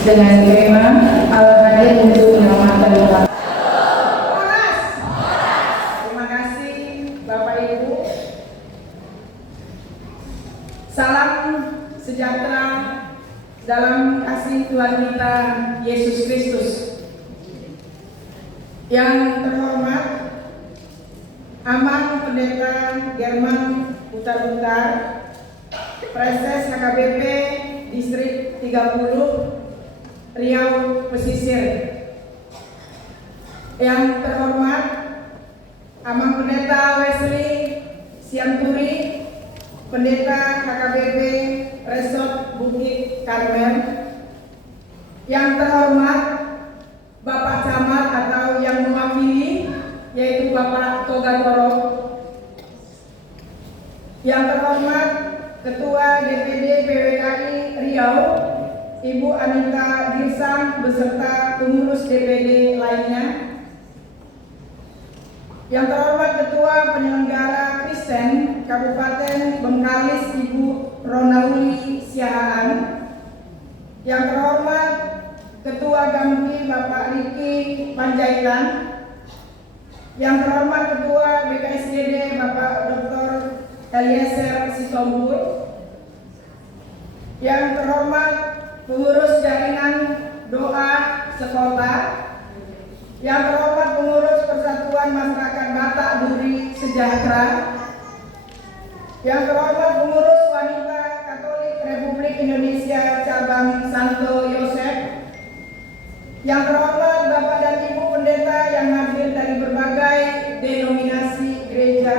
dengan tema Allah hadir untuk menyelamatkan umat. Terima kasih Bapak Ibu. Salam sejahtera dalam kasih Tuhan kita Yesus Kristus. Yang terhormat Amang Pendeta German Utar-Utar, Preses HKBP Distrik 30 Riau Pesisir. Yang terhormat Amang Pendeta Wesley Sianturi, Pendeta HKBP Resort Bukit Karmel. Yang terhormat Bapak Camat atau yang mewakili yaitu Bapak Toga Torok. Yang terhormat Ketua DPD PWKI Riau Ibu Anita Girsang beserta pengurus DPD lainnya. Yang terhormat Ketua Penyelenggara Kristen Kabupaten Bengkalis Ibu Ronauli Siahaan. Yang terhormat Ketua Gamki Bapak Riki Panjaitan. Yang terhormat Ketua BKSDD Bapak Dr. Eliezer Sitompul. Yang terhormat pengurus jaringan doa sekota. Yang terhormat pengurus Persatuan Masyarakat Batak Duri Sejahtera. Yang terhormat pengurus Wanita Katolik Republik Indonesia Cabang Santo Yosef. Yang terhormat Bapak dan Ibu Pendeta yang hadir dari berbagai denominasi gereja.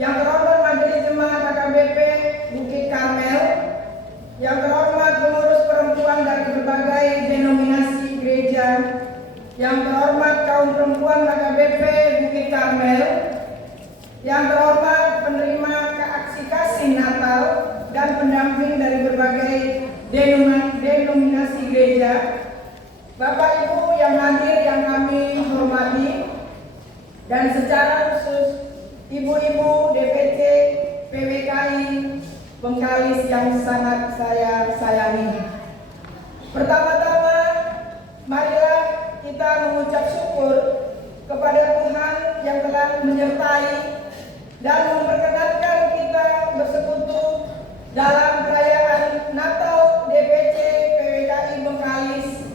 Yang terhormat Majelis Jemaat HKBP Bukit Karmel. Yang terhormat pengurus perempuan dari berbagai denominasi gereja. Yang terhormat kaum perempuan HKBP Bukit Karmel. Yang terhormat penerima aksi kasih Natal dan pendamping dari berbagai denominasi gereja. Bapak Ibu yang hadir yang kami hormati, dan secara khusus Ibu-ibu DPC PWKI Bengkalis yang sangat saya sayangi. Pertama-tama, marilah kita mengucap syukur kepada Tuhan yang telah menyertai dan memperkenankan kita bersekutu dalam perayaan Natal DPC PWKI Bengkalis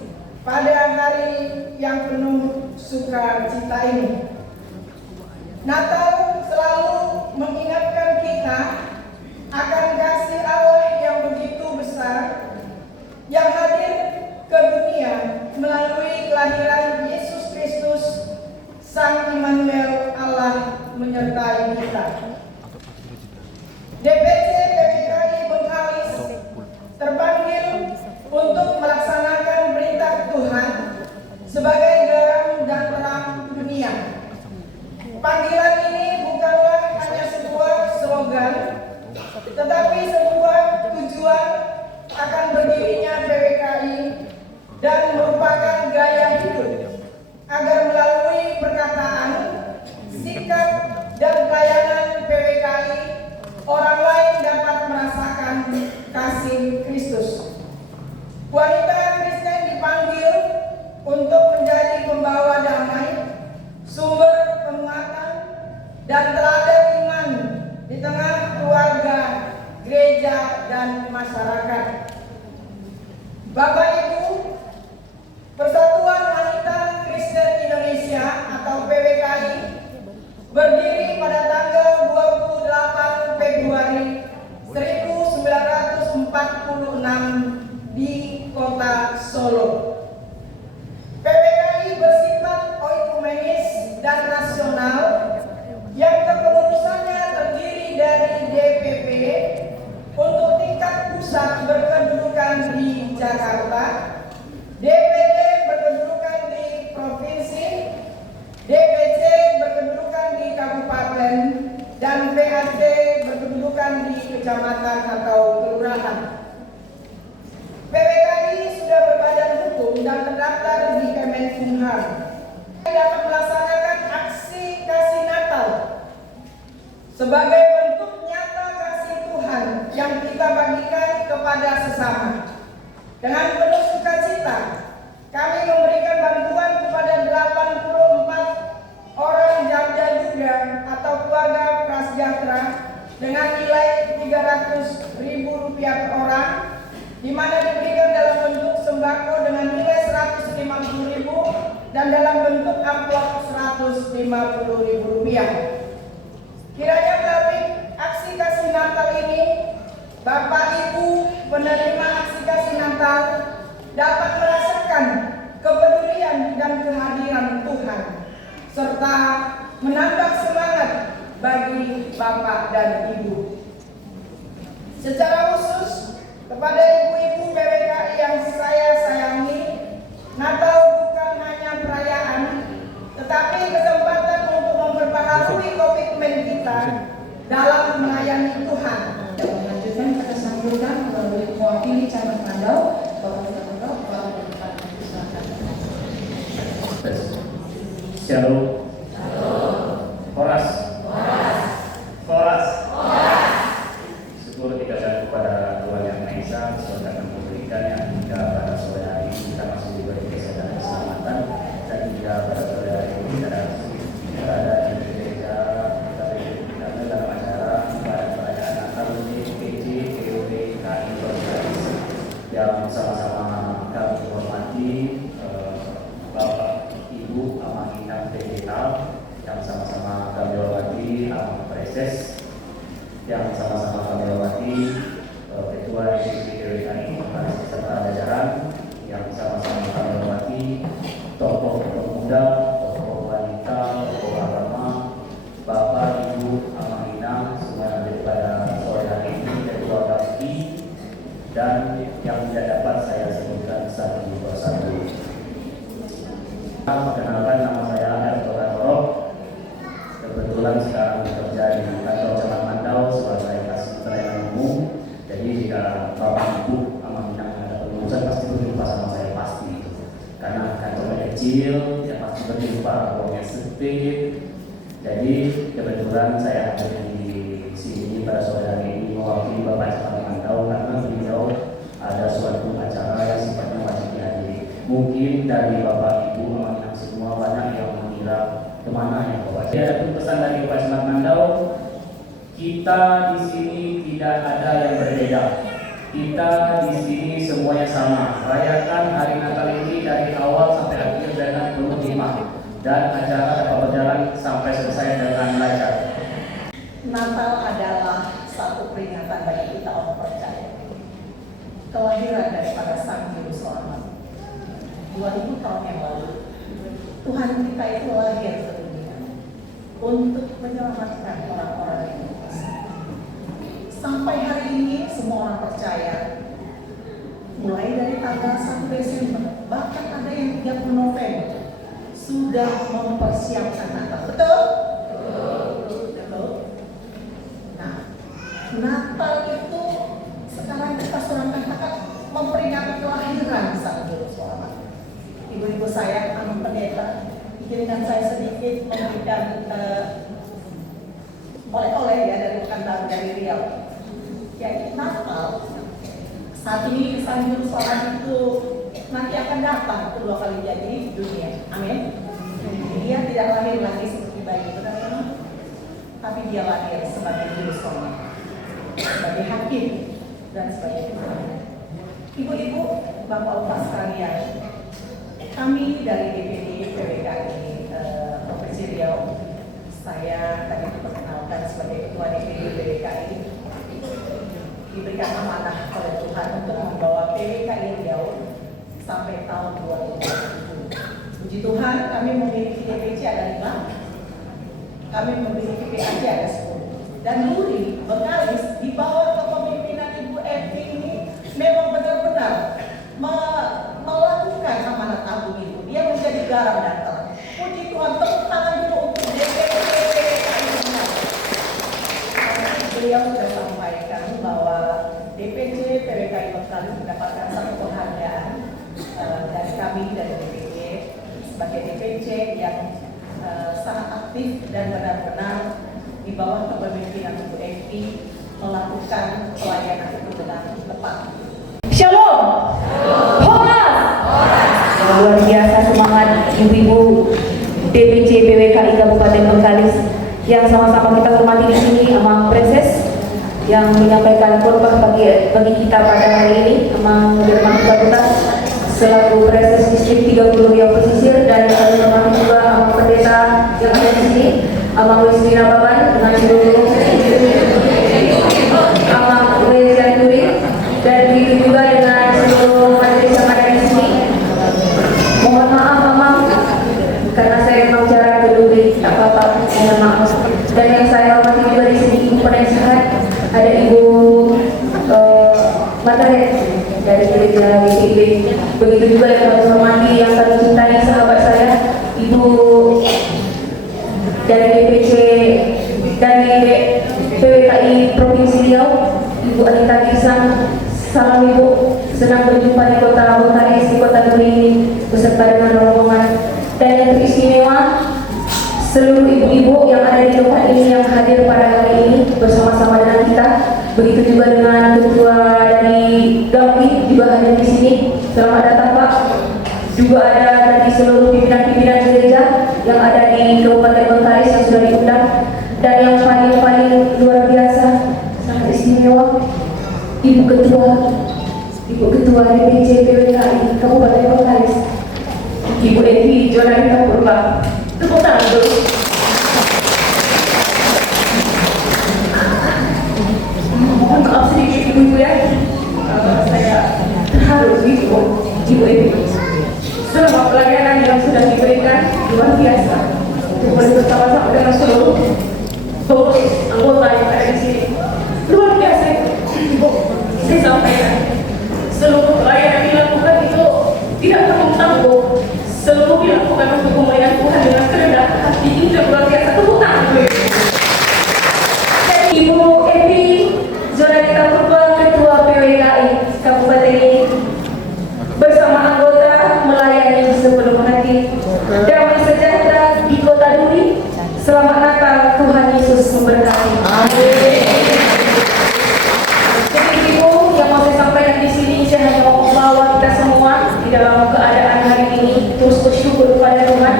pada hari yang penuh sukacita ini. Natal selalu mengingatkan kita akan kasih Allah yang begitu besar yang hadir ke dunia melalui kelahiran Yesus Kristus, Sang Immanuel Allah menyertai kita. DPC PWKI Bengkalis terpanggil untuk melaksanakan perintah Tuhan sebagai garam dan terang dunia. Panggilan ini bukanlah hanya sebuah slogan, tetapi sebuah tujuan akan berdirinya PWKI dan merupakan gaya hidup agar melalui perkataan, sikap, dan pelayanan PWKI orang lain dapat merasakan kasih Kristus. Wanita Kristen dipanggil untuk menjadi pembawa damai, sumber penguatan, dan teladan iman di tengah keluarga, gereja, dan masyarakat. Bapak Ibu, Persatuan Wanita Kristen Indonesia atau PWKI berdiri pada tanggal 28 Februari 1946 di Kota Solo. PWKI bersifat oikumenis dan nasional yang kepengurusannya terdiri dari DPP untuk tingkat pusat berkedudukan di Jakarta, DPD berkedudukan di provinsi, DPC berkedudukan di kabupaten, dan PAC berkedudukan di kecamatan atau kelurahan. PWKI sudah berbadan hukum dan terdaftar di Kemenkumham. Dapat melaksanakan aksi kasih Natal sebagai bentuk nyata kasih Tuhan yang kita bagikan kepada sesama. Dengan penuh sukacita pemerintah, kami memberikan bantuan kepada 84 orang janda juga atau keluarga prasejahtera dengan nilai Rp300.000 per orang, di mana diberikan dalam bentuk sembako dengan nilai Rp150.000 dan dalam bentuk amplop Rp150.000. Kiranya melalui aksi kasih Natal ini, Bapak Ibu penerima aksi kasih Natal dapat merasakan kepedulian dan kehadiran Tuhan, serta menambah semangat bagi Bapak dan Ibu. Secara khusus kepada ibu-ibu PWKI yang saya sayangi, Natal bukan hanya perayaan, tetapi kesempatan untuk memperbaharui komitmen kita dalam melayani Tuhan. Dan melanjutkan kita sambutan melalui mewakili Camat Mandau, Bapak Mandau, Bapak Shalom. Horas. Syukur kita dan kepada Tuhan Yang Maha Esa sudah memberikan yang hingga pada sore hari ini kita masih diberi kesehatan dan keselamatan, dan hingga pada sore hari ini kita berada di gereja kita dalam acara pada perayaan Natal ini PJ PWKI yang sama-sama kami hormati Bapak Ibu Amanginang PDK, yang sama-sama kami hormati Amanginang Preses, yang sama-sama kami hormati Ketua DPD PWKI beserta jajaran, yang sama-sama kami hormati tokoh pemuda, tokoh wanita, tokoh agama, Bapak Ibu Amanginang semua yang ada pada sore hari ini, Ketua KPI, dan yang tidak dapat saya sebutkan satu persatu. Perkenalkan, nama saya Ertoran Torok. Kebetulan sekarang bekerja di kantor Camat Mandau sebagai kasih pelayanan umum. Jadi jika Bapak Ibu Amanginang ada pengurusan pasti berjumpa sama saya pasti itu. Karena kantornya kecil, ya pasti berjumpa uangnya sedikit. Jadi kebetulan saya hadir di sini pada sore hari ini mewakili Bapak Camat Mandau karena beliau ada suatu acara yang sifatnya wajib dihadiri. Mungkin dari Bapak Ibu Amanginang semua banyak yang mengira kemana yang Bapak. Jadi ada pesan dari Bapak Camat Mandau, kita di sini tidak ada yang berbeda. Kita di sini semuanya sama. Rayakan hari Natal ini dari awal sampai akhir dengan penuh hikmah, dan acara dapat berjalan sampai selesai dengan lancar. Natal adalah satu peringatan bagi kita orang percaya. Kelahiran daripada Sang Juru Selamat. 2000 tahun yang lalu, Tuhan kita itu lahir ke dunia untuk menyelamatkan orang-orang yang berdosa. Sampai hari ini semua orang percaya, mulai dari tanggal 1 Desember, bahkan ada yang 30 November, sudah mempersiapkan Natal. Betul? Betul. Nah, Natal itu sekarang kita sedang katakan memperingati kelahiran Sang Juru Selamat. Ibu-ibu saya, Amin Pendeta, izinkan saya sedikit memberikan oleh-oleh ya dari Pekanbaru dari Riau. Jadi Natal saat ini Sang Juru Selamat itu nanti akan datang kedua kali jadi di dunia. Amin. Dia tidak lahir lagi seperti bayi, benar-benar, tapi dia lahir sebagai Juru Selamat, sebagai hakim dan sebagai Tuhan. Ibu-ibu, bapak-bapak sekalian, kami dari DPD PWKI Provinsi Riau, saya tadi diperkenalkan sebagai Ketua DPD PWKI, diberikan amanah oleh Tuhan untuk membawa PWKI Riau sampai tahun 2027. Puji Tuhan, kami memiliki DPC ada 5, kami memiliki PAC ada 10, dan Luri Bengkalis di bawah kepemimpinan Ibu Evi ini memang benar-benar melakukan amanat agung itu. Dia menjadi garam dan terang. Puji Tuhan, tepuk tangan dulu untuk DPD PWKI. Beliau sudah sampaikan bahwa DPC PWKI Bengkalis mendapatkan satu penghargaan dari kami dari DPC sebagai DPC yang sangat aktif dan benar-benar di bawah kepemimpinan Ibu Evi melakukan pelayanan itu dengan tepat. Shalom. Horas. ibu-ibu DPC PWKI Kabupaten Bengkalis yang sama-sama kita hormati di sini, Amang Preses yang menyampaikan khotbah bagi kita pada hari ini, Amang Dirman Kabupaten selaku Preses Distrik 30 Riau Pesisir, dan kami hormati juga Amang Pendeta yang ada di sini, Amang Wismina Baban dengan seluruh Amang Rezian Turi, dan begitu juga dengan seluruh majelis yang ada di sini. Mohon maaf Amang karena saya memang cara keduri, tak apa-apa, mohon maaf. Dan yang saya hormati juga di sini Ibu Penasehat, ada Ibu Mataret dari Gereja GCIB. Begitu juga yang kami hormati, yang kami cintai sahabat saya, Ibu dari DPC dari PWKI Provinsi Riau, Ibu Anita Kisang. Salam Ibu, senang berjumpa di kota Bengkalis, di kota Duri ini beserta dengan rombongan. Dan yang teristimewa, seluruh ibu-ibu yang ada di tempat ini yang hadir pada hari ini bersama-sama dengan kita. Begitu juga dengan ketua dari GAMPI juga hadir di sini. Selamat datang Pak. Juga ada dari seluruh pimpinan-pimpinan gereja yang ada di Kabupaten Bengkalis yang sudah diundang. Dan yang paling luar biasa, sangat istimewa, Ibu Ketua DPC PWKI Kabupaten Bengkalis, Ibu Evi Jonalita Purba. Tepuk tangan dulu. Mohon maaf sedikit Ibu ya, saya terharu Ibu Evi. Selama pelayanan yang sudah diberikan luar biasa, boleh bersama-sama dengan seluruh pengurus anggota yang ada di sini. Luar biasa Ibu. Saya sampaikan seluruh pelayanan dilakukan itu tidak tanggung-tanggung. Seluruh dilakukan untuk melayani Tuhan dengan kerendahan hati. Itu luar biasa. Tepuk tangan dulu. Ibu Evi Jonalita Purba, Ketua PWKI Kabupaten ini bersama anggota melayani sepenuh hati. Damai sejahtera di kota Duri. Selamat Natal, Tuhan Yesus memberkati. Amin. Ibu yang mau saya sampaikan di sini, saya hanya mau membawa kita semua di dalam keadaan hari ini terus bersyukur kepada Tuhan,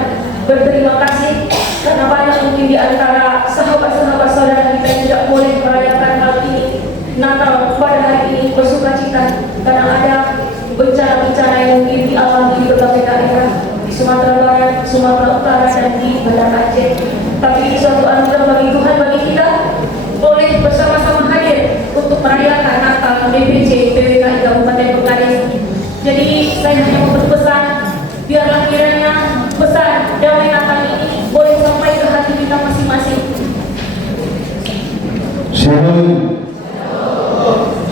berterima kasih karena banyak mungkin di antara sahabat-sahabat saudara kita yang tidak boleh merayakan hal ini, Natal pada hari ini bersukacita karena ada bencana-bencana yang mungkin dialami di berbagai daerah di Sumatera Barat, Sumatera Utara, dan di Banda Aceh. Tapi ini suatu anugerah bagi Tuhan, bagi kita boleh bersama-sama hadir untuk merayakan Natal DPC PWKI Kabupaten Bengkalis. Jadi saya hanya mau berpesan, biarlah kiranya pesan damai Natal ini boleh sampai ke hati kita masing-masing.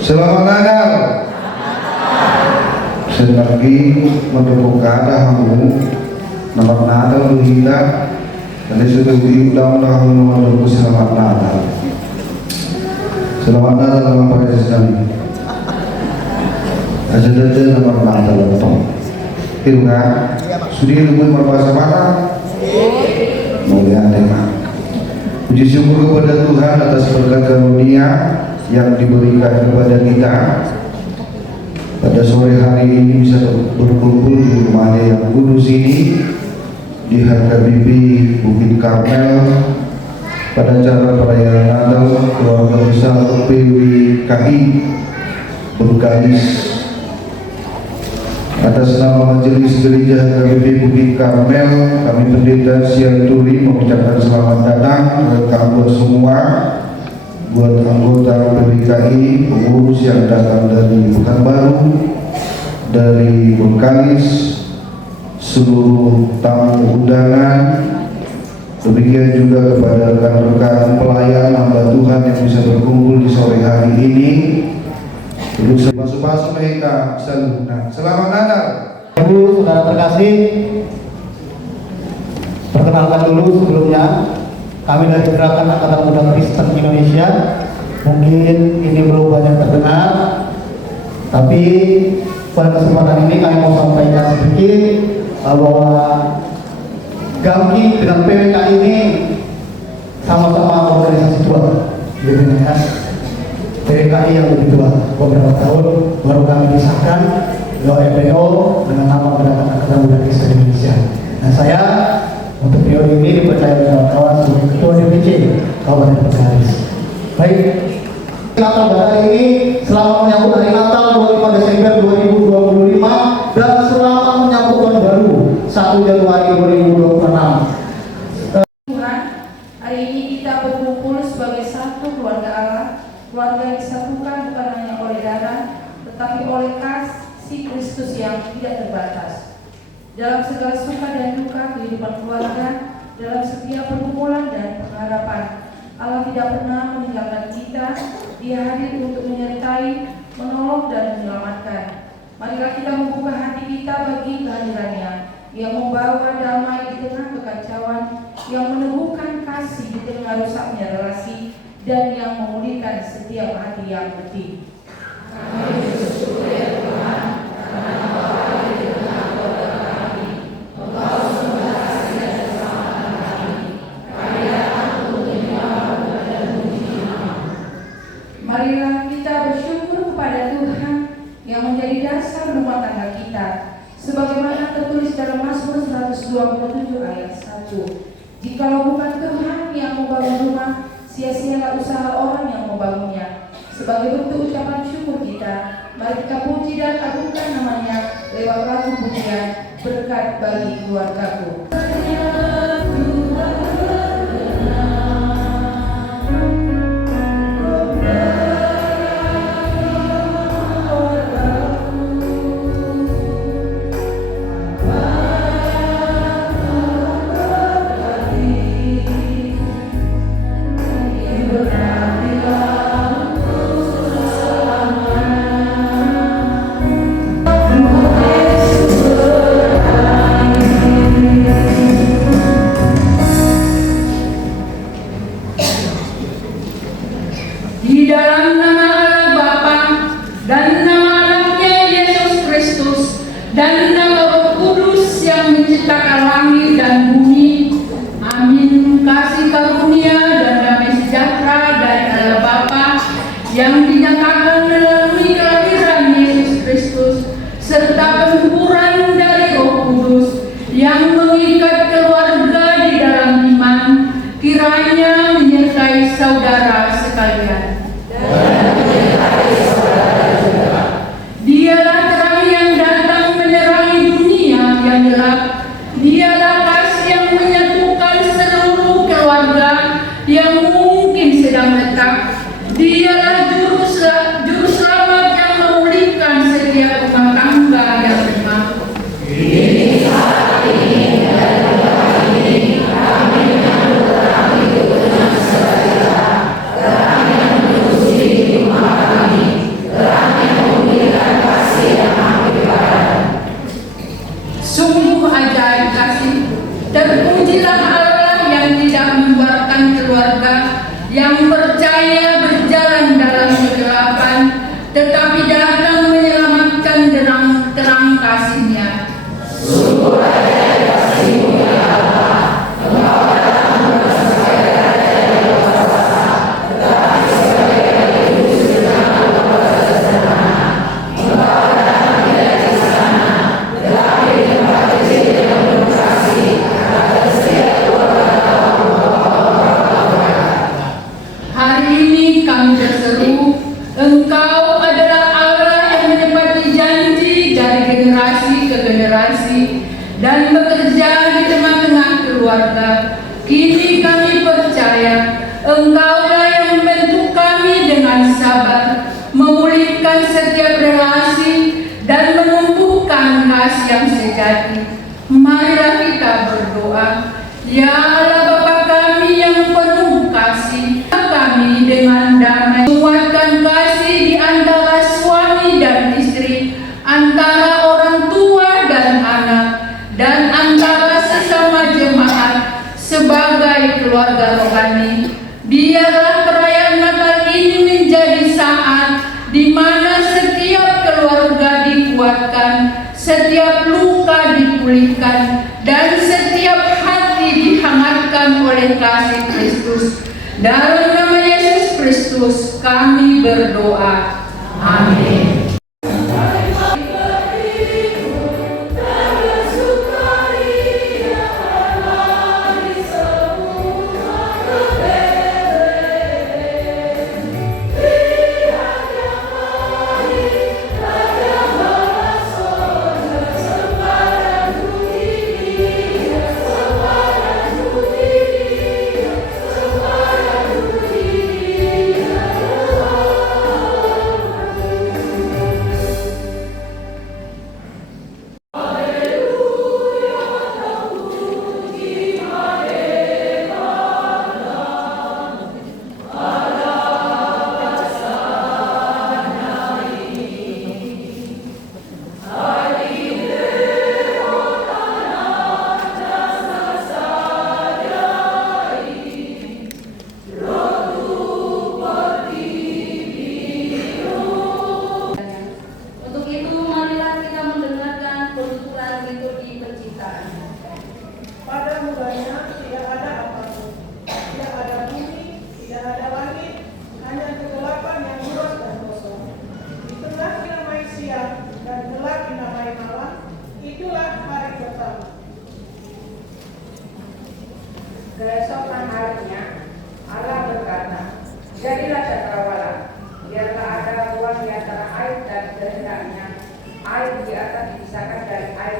Selamat Natal. Selagi mendukung keadaanmu, nama Natal kita dan sudah diundang tahun nomor 20 selamat Natal. Selamat Natal dalam proses kami. Aja nomor Natal betul. Tidak sudah lebih berbahasa mana? Mulia tema. Puji syukur kepada Tuhan atas berkat karunia yang diberikan kepada kita. Pada sore hari ini bisa berkumpul di rumahnya yang kudus ini di HKBP Bukit Karmel pada acara perayaan Natal keluarga besar PWKI Bengkalis. Atas nama Majelis Gereja HKBP Bukit Karmel, kami Pendeta Sian Turi mengucapkan selamat datang rekan buat semua, buat anggota PWKI, pengurus yang datang dari Pekanbaru, dari Bengkalis, seluruh tamu undangan, demikian juga kepada rekan-rekan pelayan hamba Tuhan yang bisa berkumpul di sore hari ini. Duduk sebasuh-basuh mereka. Selamat Natal. Ibu, saudara terkasih, perkenalkan dulu sebelumnya, kami dari Gerakan Angkatan Muda Kristen Indonesia. Mungkin ini belum banyak terdengar, tapi pada kesempatan ini kami mau sampaikan sedikit bahwa GAMPI dengan PWKI ini sama-sama organisasi tua, gitu ya. PWKI yang lebih tua, beberapa tahun baru kami disahkan GAMPI dengan nama Gerakan Angkatan Muda Kristen Indonesia. Nah, saya untuk periode ini dipercaya kawan-kawan sebagai Ketua DPC Kabupaten Bengkalis. Baik, Natal hari ini selamat menyambut hari Natal 25 Desember 2025 dan selamat menyambut tahun baru 1 Januari 2026. Tuhan, hari ini kita berkumpul sebagai satu keluarga Allah, keluarga yang disatukan bukan hanya oleh darah, tetapi oleh kasih Kristus yang tidak terbatas. Dalam segala suka dan duka kehidupan keluarga, dalam setiap pergumulan dan pengharapan, Allah tidak pernah meninggalkan kita. Dia hadir untuk menyertai, menolong dan menyelamatkan. Marilah kita membuka hati kita bagi kehadirannya yang membawa damai di tengah kekacauan, yang meneguhkan kasih di tengah rusaknya relasi, dan yang memulihkan setiap hati yang letih. Kami bersyukur ya Tuhan, karena Engkau hadir di tengah keluarga kami. Engkau sumber kasih dan keselamatan kami. Kami datang untuk menyembah dan memuji nama-Mu. Marilah kita bersyukur kepada Tuhan yang menjadi dasar rumah tangga kita, sebagaimana tertulis dalam Mazmur 127 ayat 1. Jikalau bukan Tuhan yang membangun rumah, sia-sialah usaha orang yang membangunnya. Sebagai bentuk ucapan syukur kita, mari kita puji dan agungkan namanya lewat lagu pujian Berkat Bagi Keluargaku. Di dalam nama Allah Bapa dan nama anaknya Yesus Kristus dan nama Roh Kudus yang menciptakan langit dan bumi. Amin. Kasih karunia dan damai sejahtera dari Allah Bapa yang dinyatakan melalui kelahiran Yesus Kristus serta penuburan dari Roh Kudus yang mengikat keluarga di dalam iman, kiranya menyertai saudara sekalian. Dialah terang yang datang menerangi dunia yang gelap. Dialah kasih yang menyatukan seluruh keluarga yang mungkin sedang retak. Dialah juru selamat yang memulihkan setiap rumah tangga yang lemah. Sungguh ajaib kasih. Terpujilah Allah yang tidak membuarkan keluarga yang percaya berjalan dalam kegelapan, tetapi datang menyelamatkan dengan terang kasih-Nya. Sungguh ajaib kasih-Mu ya Allah. Engkau datang bukan sebagai raja yang berkuasa, tetapi sebagai ibu yang berkuasa sederhana. Engkau datang tidak di sana, tetapi di tempat kecil yang penuh kasih, agar setiap keluarga tahu bahwa hari ini kami berseru, Engkau adalah Allah yang menepati janji dari generasi ke generasi dan bekerja di tengah-tengah keluarga. Kini kami percaya Engkaulah yang membentuk kami dengan sabar, memulihkan setiap relasi dan menumbuhkan kasih yang sejati. Marilah kita berdoa. Ya Allah Bapa kami yang penuh kasih, kami dengan damai menguatkan kasih di antara suami dan istri, antara orang tua dan anak, dan antara sesama jemaat sebagai keluarga rohani. Biarlah perayaan Natal ini menjadi saat di mana setiap keluarga dikuatkan, setiap luka dipulihkan, dan setiap hati dihangatkan oleh kasih Kristus. Dalam nama Yesus Kristus kami berdoa. Amin. Terima kasih.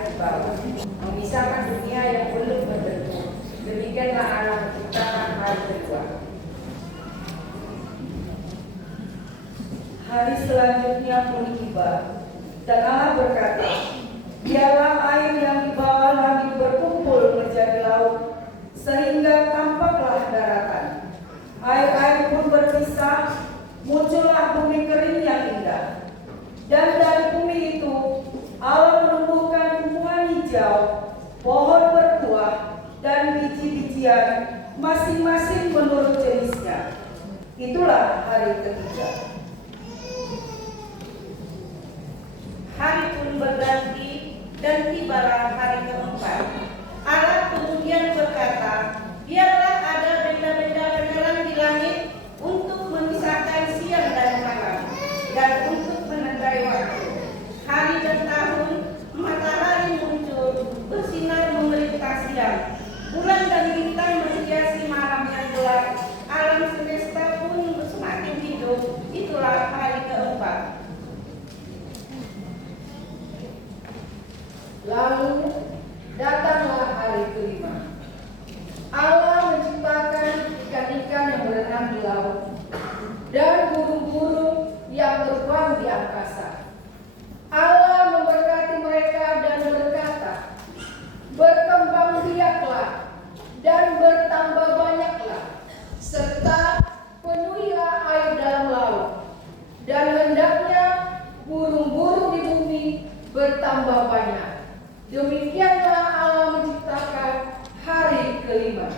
di bawah, memisahkan dunia yang belum terbentuk. Demikianlah Allah menciptakan hari kedua. Hari selanjutnya pun tiba, dan Allah berkata, biarlah air yang di bawah langit berkumpul menjadi laut, sehingga tampaklah daratan. Air-air pun berpisah, muncullah bumi kering yang indah. Dan dari bumi itu, Allah menumbuhkan tumbuhan hijau, pohon berbuah, dan biji-bijian, masing-masing menurut jenisnya. Itulah hari ketiga. Hari pun berganti dan tibalah hari keempat. Allah kemudian berkata, biarlah ada benda-benda penerang di langit untuk memisahkan siang dan malam, dan untuk menandai waktu, hari dan tahun. Matahari muncul bersinar memerintah siang, bulan dan bintang menghiasi malam yang gelap, alam semesta pun semakin hidup. Itulah hari keempat. Lalu datanglah hari kelima. Allah menciptakan ikan-ikan yang berenang di laut dan burung-burung yang terbang di angkasa. Allah memberkati mereka dan berkata, berkembang biaklah dan bertambah banyaklah, serta penuhilah air dalam laut, dan hendaknya burung-burung di bumi bertambah banyak. Demikianlah Allah menciptakan hari kelima.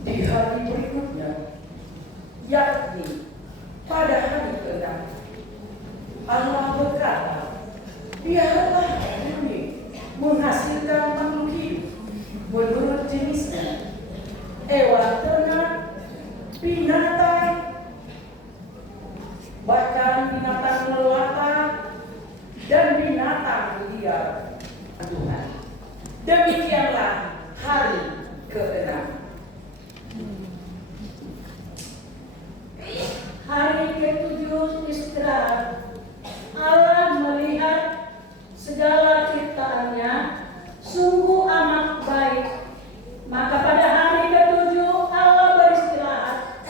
Di hari berikutnya, yakni pada hari ke-6, Allah berkata, biarlah bumi menghasilkan makhluk hidup menurut jenisnya, hewan ternak, binatang, bahkan binatang melata, dan binatang liar Tuhan. Demikianlah hari ke-6. Hari ke-7 istirahat. Allah melihat segala ciptaannya sungguh amat baik. Maka pada hari ke-7 Allah beristirahat,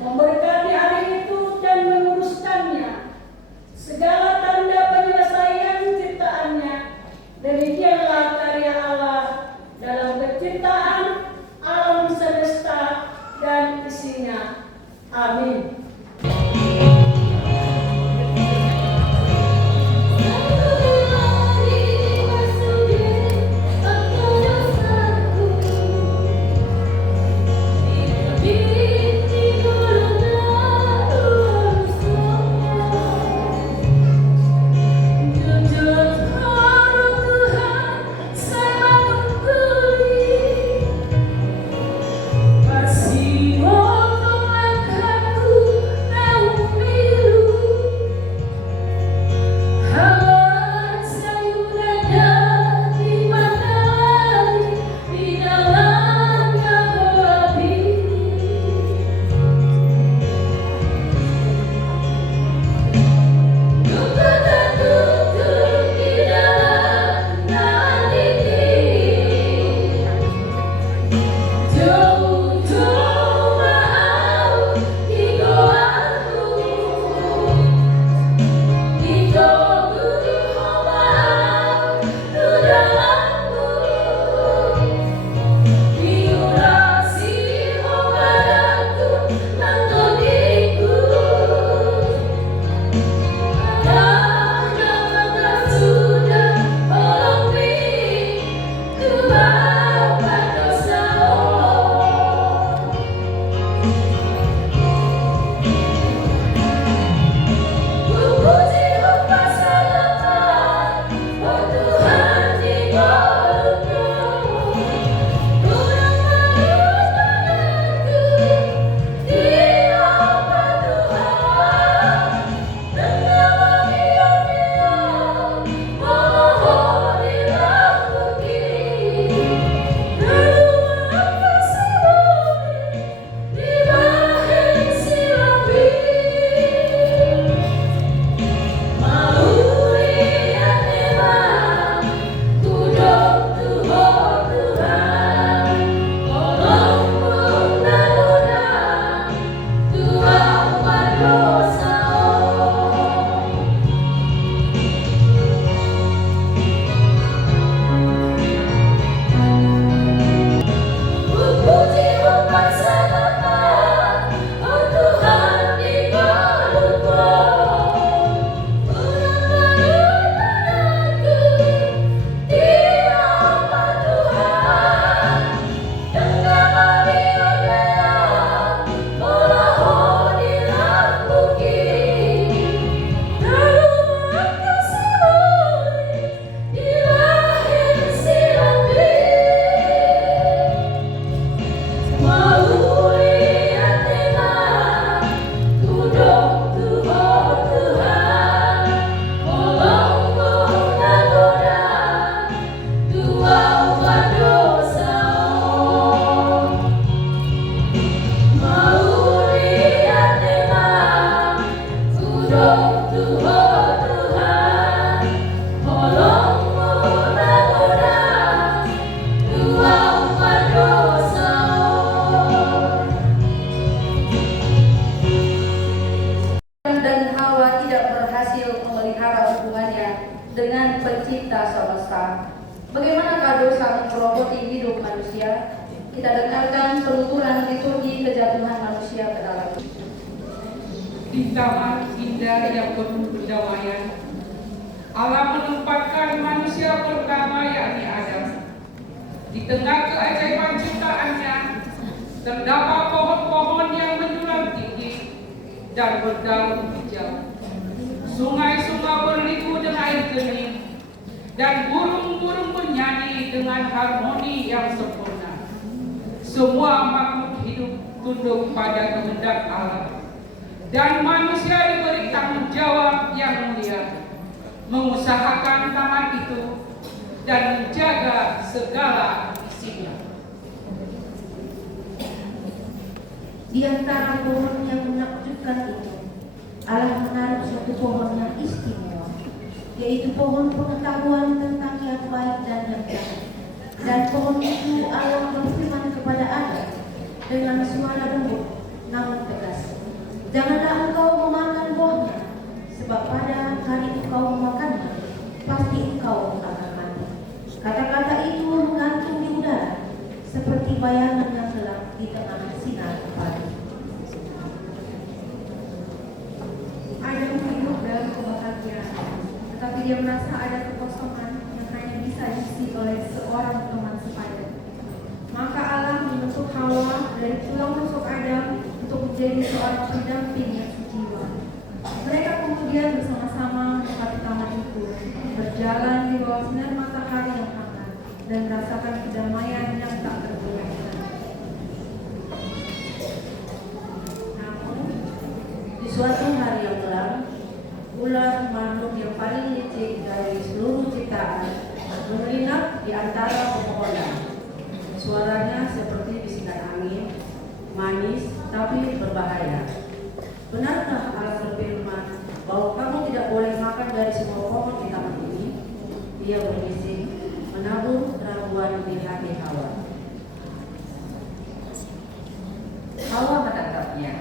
memberkati hari itu dan menguruskannya. Segala tanda penyelesaian ciptaannya. Demikianlah karya Allah dalam penciptaan. Allah dengan pencipta semesta. Bagaimanakah dosa menggerogoti hidup manusia? Kita dengarkan penuturan liturgi kejatuhan manusia ke dalam. Di taman indah yang penuh kedamaian, Allah menempatkan manusia pertama yakni Adam. Di tengah keajaiban ciptaannya, terdapat pohon-pohon yang menjulang tinggi dan berdaun hijau. Sungai-sungai berliku dengan air jernih, dan burung-burung menyanyi dengan harmoni yang sempurna. Semua makhluk hidup tunduk pada kehendak Allah, dan manusia diberi tanggung jawab yang mulia, mengusahakan taman itu dan menjaga segala isinya. Di antara pohon yang menakjubkan itu, Allah menaruh suatu pohon yang istimewa, yaitu pohon pengetahuan tentang yang baik dan yang jahat. Dan pohon itu Allah berfirman kepada Adam dengan suara lembut namun tegas, "Janganlah engkau memakan buahnya, sebab pada hari engkau memakannya, pasti engkau akan mati." Kata-kata itu menggantung di udara, seperti bayangan yang gelap di tengah sinar pagi. Adam hidup dalam kebahagiaan, tetapi dia merasa ada kekosongan yang hanya bisa diisi oleh seorang teman sepadan. Maka Allah membentuk Hawa dari tulang rusuk Adam untuk menjadi seorang pendamping yang sejiwa. Mereka kemudian bersama-sama melewati taman itu, berjalan di bawah sinar matahari yang hangat dan merasakan kedamaian yang tak tergoyahkan. Namun, di suatu hari yang gelap, ular, makhluk yang paling licik dari seluruh ciptaan, menyelinap di antara pepohonan. Suaranya seperti bisikan angin, manis tapi berbahaya. Benarkah Allah berfirman bahwa kamu tidak boleh makan dari semua pohon di taman ini? Dia berbisik, menabur keraguan di hati Hawa. Hawa menatapnya,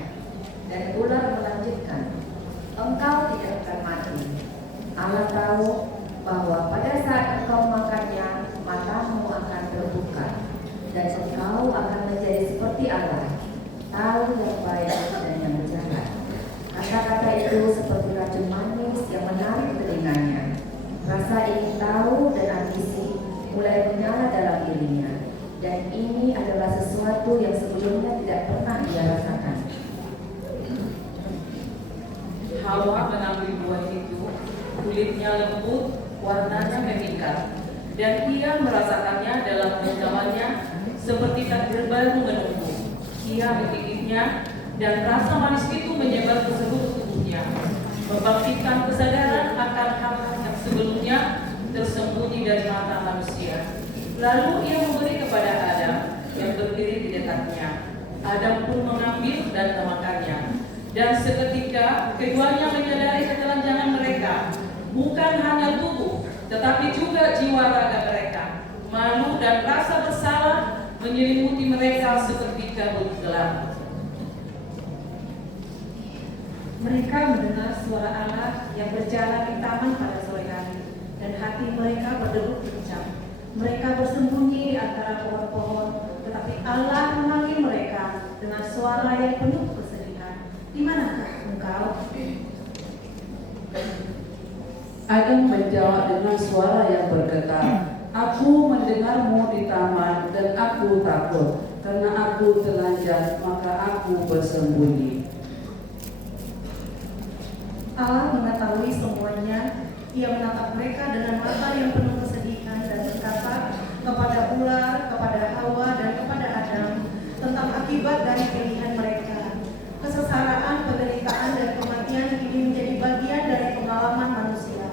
dan ular melanjutkan, "Engkau tidak akan mati. Allah tahu bahwa pada saat engkau makannya, matamu akan terbuka, dan engkau akan menjadi seperti Allah, tahu yang baik dan yang jahat." Kata-kata itu seperti racun manis yang menarik telinganya. Rasa ingin tahu dan ambisi mulai menyala dalam dirinya, dan ini adalah sesuatu yang sebelumnya tidak pernah dia rasakan. Hawa mengambil buah itu, kulitnya lembut, warnanya meningkat, dan ia merasakannya dalam genggamannya seperti takdir baru menunggu. Ia menggigitnya, dan rasa manis itu menyebar ke seluruh tubuhnya, membangkitkan kesadaran akan hal yang sebelumnya tersembunyi dari mata manusia. Lalu ia memberi kepada Adam yang berdiri di dekatnya. Adam pun mengambil dan memakannya. Dan seketika keduanya menyadari ketelanjangan mereka, bukan hanya tubuh, tetapi juga jiwa raga mereka. Malu dan rasa bersalah menyelimuti mereka seperti kabut gelap. Mereka mendengar suara Allah yang berjalan di taman pada sore hari, dan hati mereka berdegup kencang. Mereka bersembunyi di antara pohon-pohon, tetapi Allah memanggil mereka dengan suara yang penuh kesedihan. "Di manakah engkau?" Adam menjawab dengan suara yang bergetar, "Aku mendengarmu di taman dan aku takut, karena aku telanjang maka aku bersembunyi." Allah mengetahui semuanya. Ia menatap mereka dengan mata yang penuh kesedihan dan berkata kepada ular, kepada Hawa, dan kepada Adam tentang akibat dari pilihan mereka. Kesengsaraan, penderitaan, dan kematian kini menjadi bagian dari pengalaman manusia.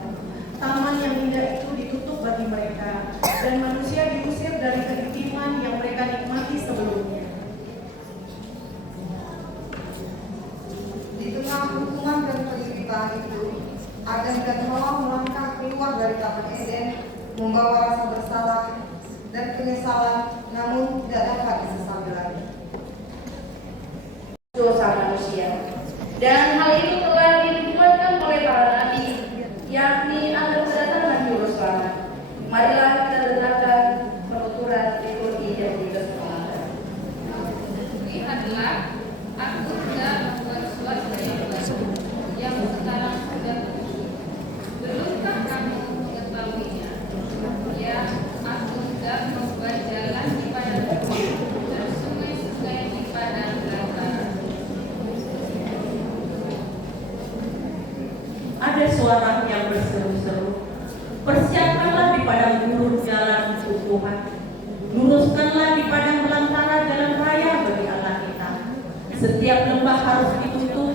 Taman yang indah itu ditutup bagi mereka, dan manusia diusir dari keintiman yang mereka nikmati sebelumnya. Di tengah hukuman dan penderitaan itu, Adam dan Hawa melangkah keluar dari Taman Eden, membawa rasa bersalah dan penyesalan, namun tidak dapat disesali lagi. Dosa manusia, dan hal itu telah dinubuatkan oleh para nabi, yakni akan kedatangan Marilah kita dengarkan penuturan liturgi yang dilaksanakan. Lihatlah, aku sudah membuat sesuatu yang baru, yang sekarang sudah tumbuh. Belumkah kamu mengetahuinya? Ya, aku sudah membuat jalan di padang gurun dan sungai-sungai di padang belantara. Ada suara yang berseru-seru, persiapkanlah di padang gurun jalan untuk Tuhan, luruskanlah di padang belantara jalan raya bagi Allah kita. Setiap lembah harus ditutup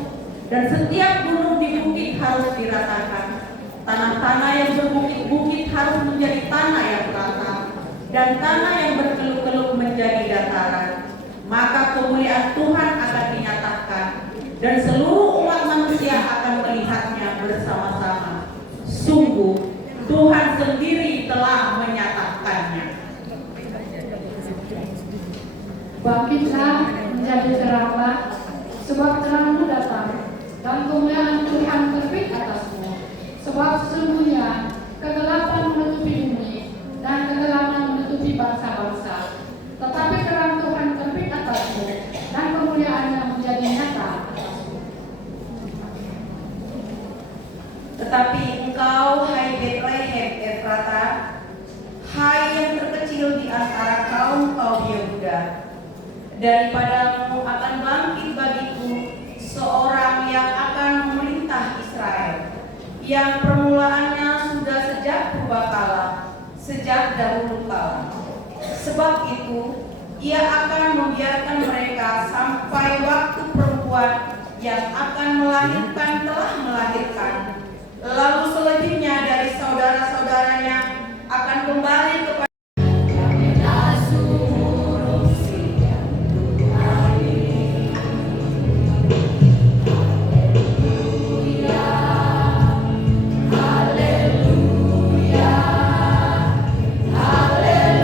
dan setiap gunung di bukit harus diratakan. Tanah-tanah yang berbukit-bukit harus menjadi tanah yang rata dan tanah yang berkeluk-keluk menjadi dataran. Maka kemuliaan Tuhan akan dinyatakan dan seluruh umat manusia akan melihatnya bersama-sama. Sungguh Tuhan sendiri telah menyatakannya. Bangkitlah menjadi teranglah, sebab terangmu datang, dan kemuliaan Tuhan terbit atasmu. Sebab sesungguhnya kegelapan menutupi bumi, dan kegelapan menutupi bangsa-bangsa. Tetapi terang Tuhan terbit atasmu, dan kemuliaannya menjadi nyata atasmu. Tetapi engkau, hai Betlehem Efrata, hai yang terkecil di antara kaum Yehuda, daripadamu akan bangkit bagiku seorang yang akan memerintah Israel, yang permulaannya sudah sejak purbakala, sejak dahulu kala. Sebab itu, ia akan membiarkan mereka sampai waktu perempuan yang akan melahirkan telah melahirkan. Lalu selebihnya dari saudara-saudaranya akan kembali kepada Haleluya.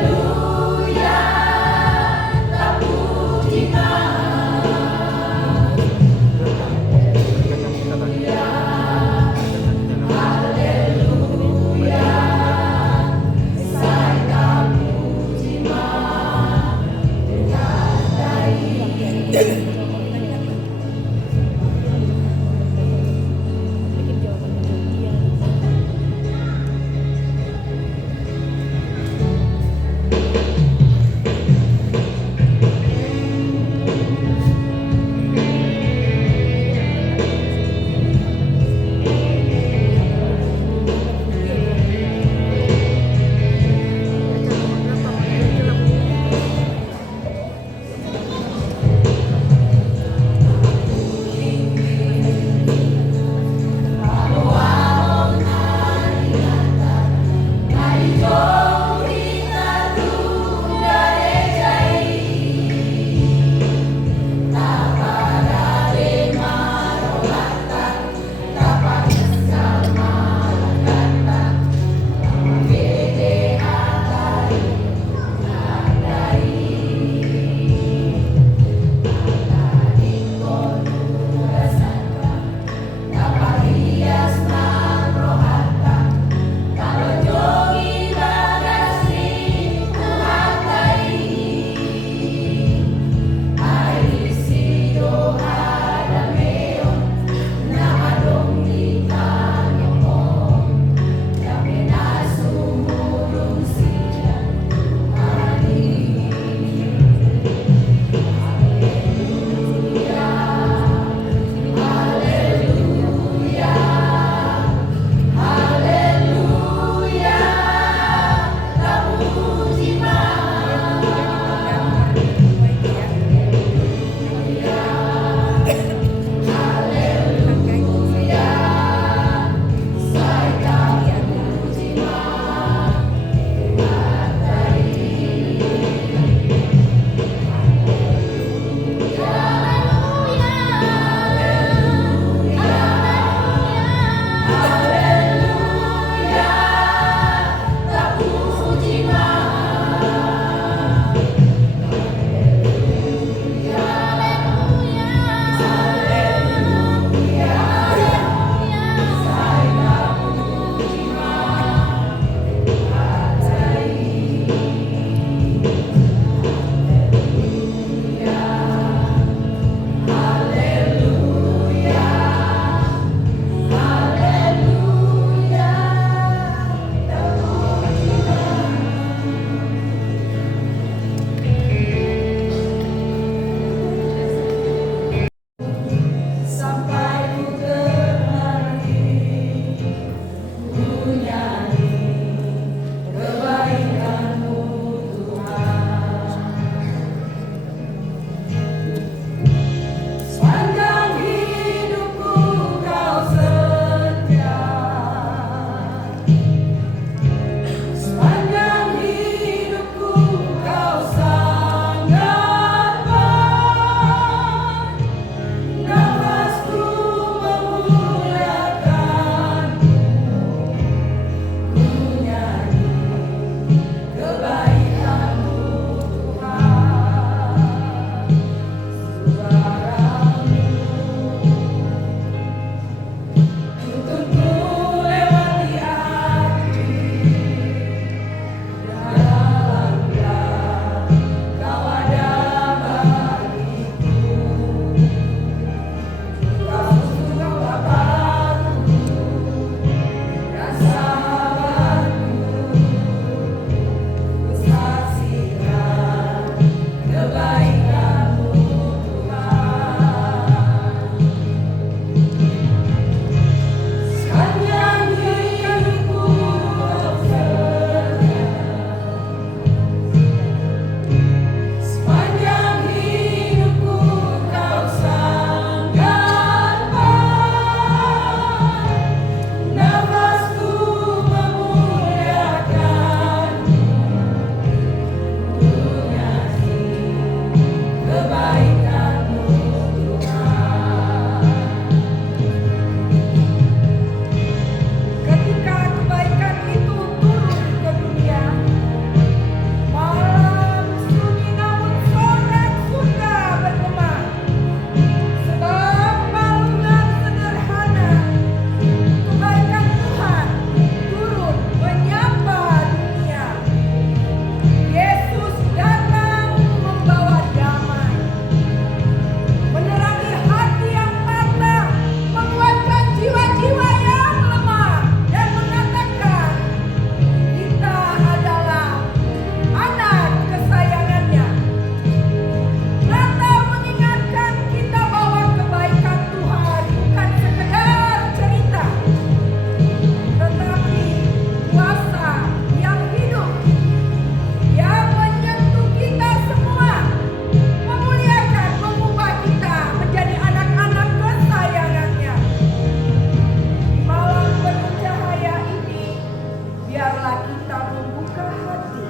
biarlah kita membuka hati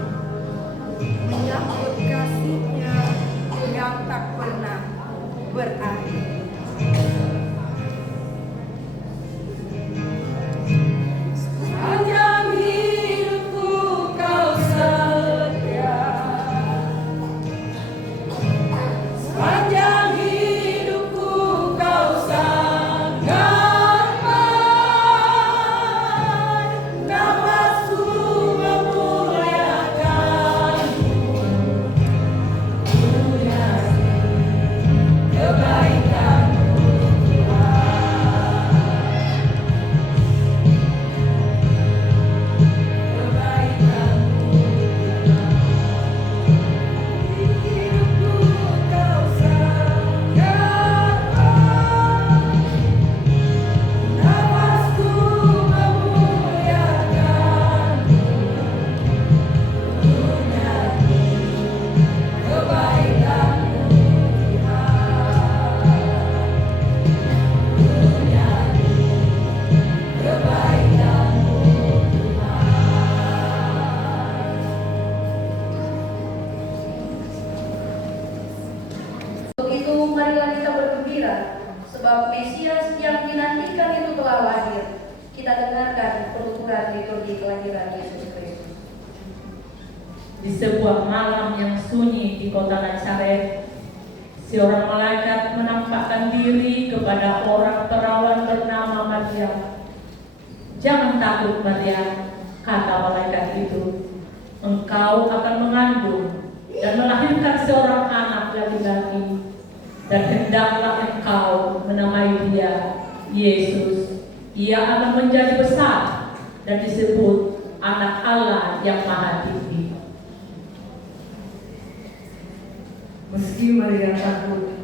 menyambut kasih-Nya yang tak pernah berakhir. Sepanjang hidupku Kau setia, sepanjang hidupku Kau sangat baik, nafasku memuliakan-Mu, ku yakin kebaikan-Mu Untuk itu marilah kita bergembira, sebab Mesias yang dinantikan itu telah lahir. Kita dengarkan penuturan liturgi kelahiran Yesus Kristus. Di sebuah malam yang sunyi di kota Nazaret, seorang malaikat menampakkan diri kepada orang perawan bernama Maria. "Jangan takut Maria," kata malaikat itu. "Engkau akan mengandung dan melahirkan seorang anak laki-laki, dan hendaklah engkau menamai dia Yesus. Ia akan menjadi besar dan disebut Anak Allah yang Maha Tinggi." Meski Maria takut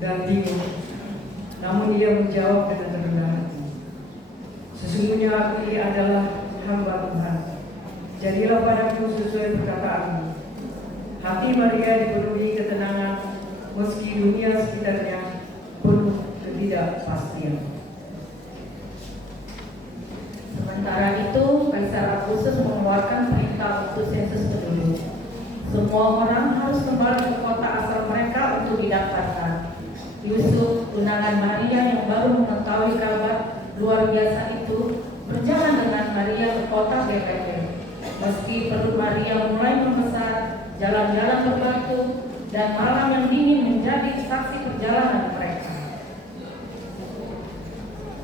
dan bingung, namun ia menjawab dengan rendah hati, "Sesungguhnya aku ini adalah hamba Tuhan. Jadilah padaku sesuai perkataanmu." Hati Maria dipenuhi ketenangan meski dunia sekitarnya penuh ketidakpastian. Sementara itu, Kaisar Agustus mengeluarkan perintah untuk sensus penduduk. Semua orang harus kembali ke kota asal mereka untuk didaftarkan. Yusuf, tunangan Maria yang baru mengetahui kabar luar biasa itu, berjalan dengan Maria ke kota Betlehem. Meski perut Maria mulai membesar, jalan-jalan berbatu, dan malam yang dingin menjadi saksi perjalanan mereka.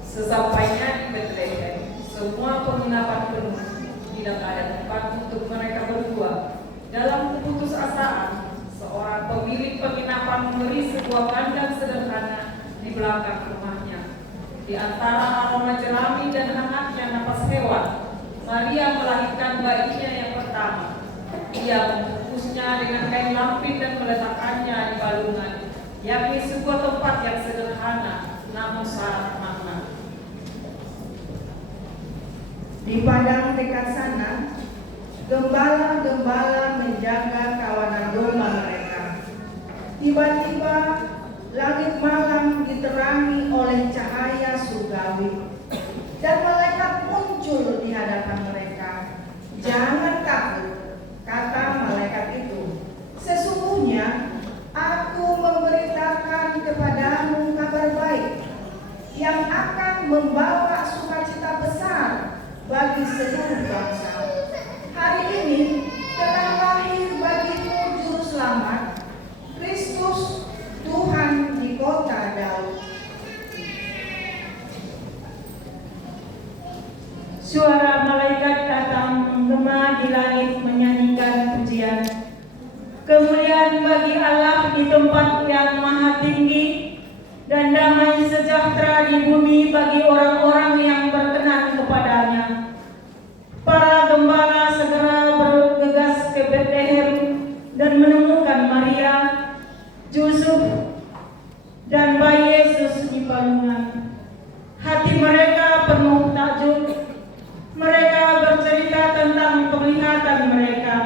Sesampainya di Betlehem, semua penginapan penuh. Tidak ada tempat untuk mereka berdua. Dalam keputusasaan, seorang pemilik penginapan memberi sebuah kandang sederhana di belakang rumahnya. Di antara aroma jerami dan hangatnya napas hewan, Maria melahirkan bayinya yang pertama. Ia membungkusnya dengan kain lampin dan meletakkannya di balungan, yakni sebuah tempat yang sederhana namun syarat makna. Di padang dekat sana, gembala-gembala menjaga kawanan domba mereka. Tiba-tiba, langit malam diterangi oleh cahaya surgawi, dan malaikat muncul di hadapan mereka. "Jangan takut," kata malaikat itu. "Sesungguhnya aku memberitakan kepadamu kabar baik yang akan membawa sukacita besar bagi seluruh bangsa. Hari ini telah lahir bagimu juru selamat, Kristus Tuhan di kota Daud." Suara malaikat datang menggema di langit menyanyikan pujian. Kemuliaan bagi Allah di tempat yang maha tinggi, dan damai sejahtera di bumi bagi orang-orang yang berkenan kepadanya. Para gembala segera bergegas ke Betlehem dan menemukan Maria, Yusuf, dan bayi Yesus di balungan. Hati mereka penuh takjub. Mereka bercerita tentang penglihatan mereka,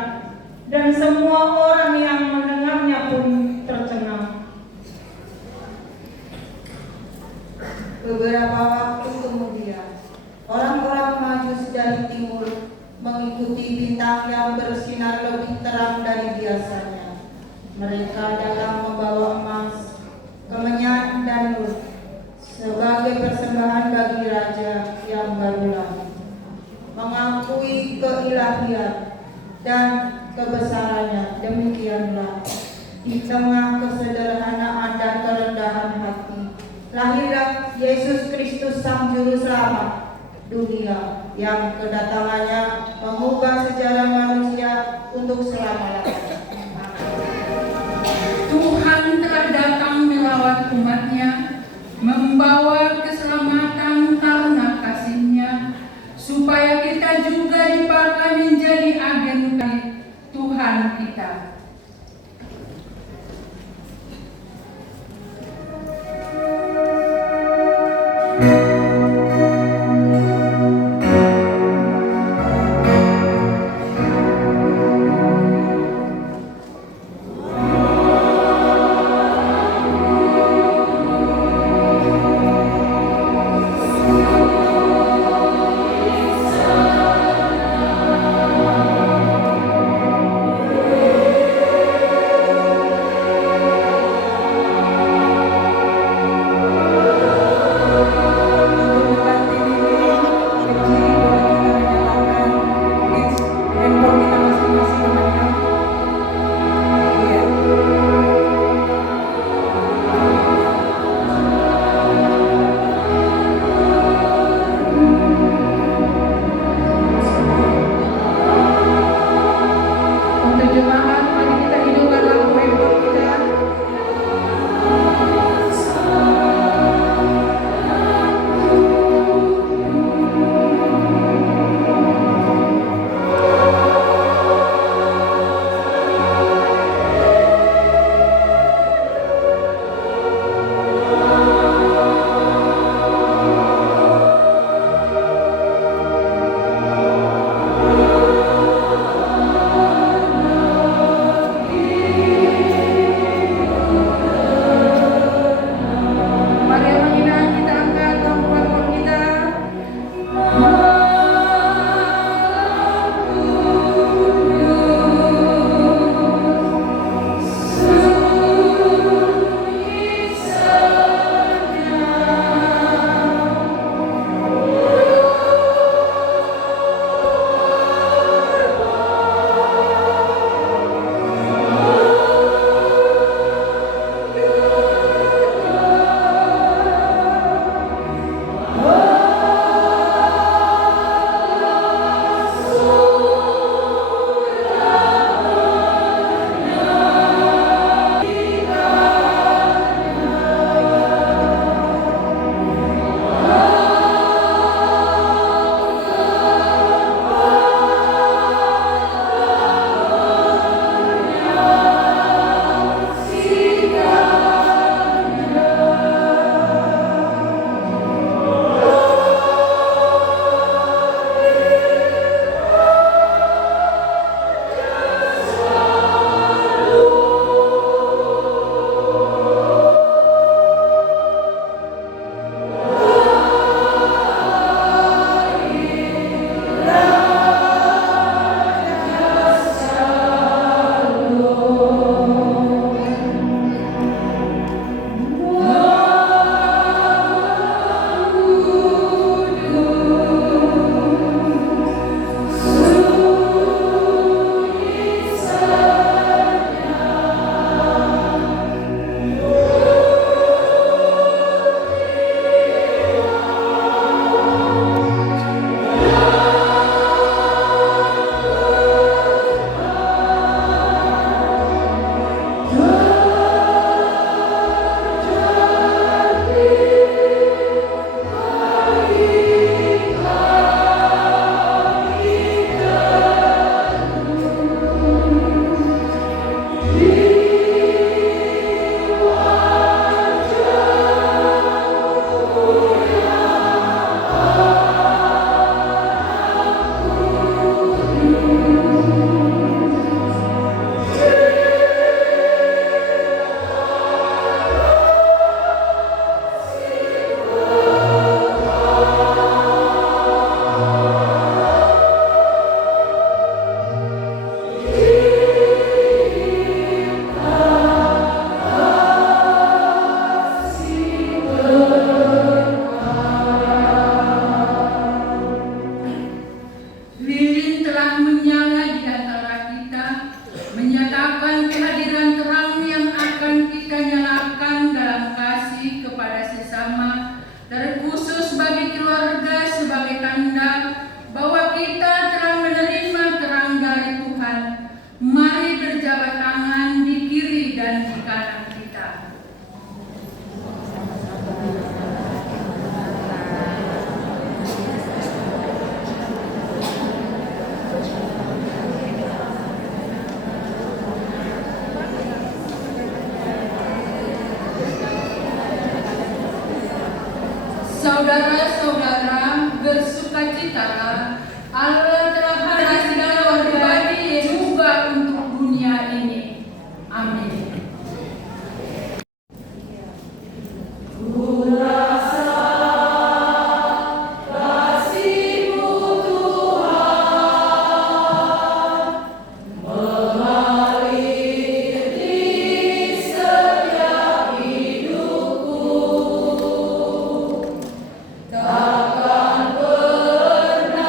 dan semua orang yang mendengarnya pun tercengang. Beberapa waktu kemudian, orang-orang Majus dari timur mengikuti bintang yang bersinar lebih terang dari biasanya. Mereka dalam membawa emas, kemenyan, dan nur sebagai persembahan bagi Raja yang baru lahir, mengakui keilahian dan kebesarannya. Demikianlah di tengah kesederhanaan dan kerendahan hati lahirlah Yesus Kristus Sang Juru Selamat dunia, yang kedatangannya mengubah sejarah manusia untuk selama-lamanya. Tuhan telah datang melawat umatnya, membawa keselamatan karena kasih-Nya, supaya kita juga dipakai menjadi agen Tuhan kita. telah menyala di antara kita, menyatakan kehadiran terang yang akan kita nyalakan dalam kasih kepada sesama, terkhusus bagi keluarga sebagai tanda bahwa kita telah menerima terang dari Tuhan. Mari berjabat tangan di kiri dan di kanan kita. Saudara-saudara, bersukacitalah, Allah telah hadirkan pribadi juga untuk dunia ini. Amin. Takkan pernah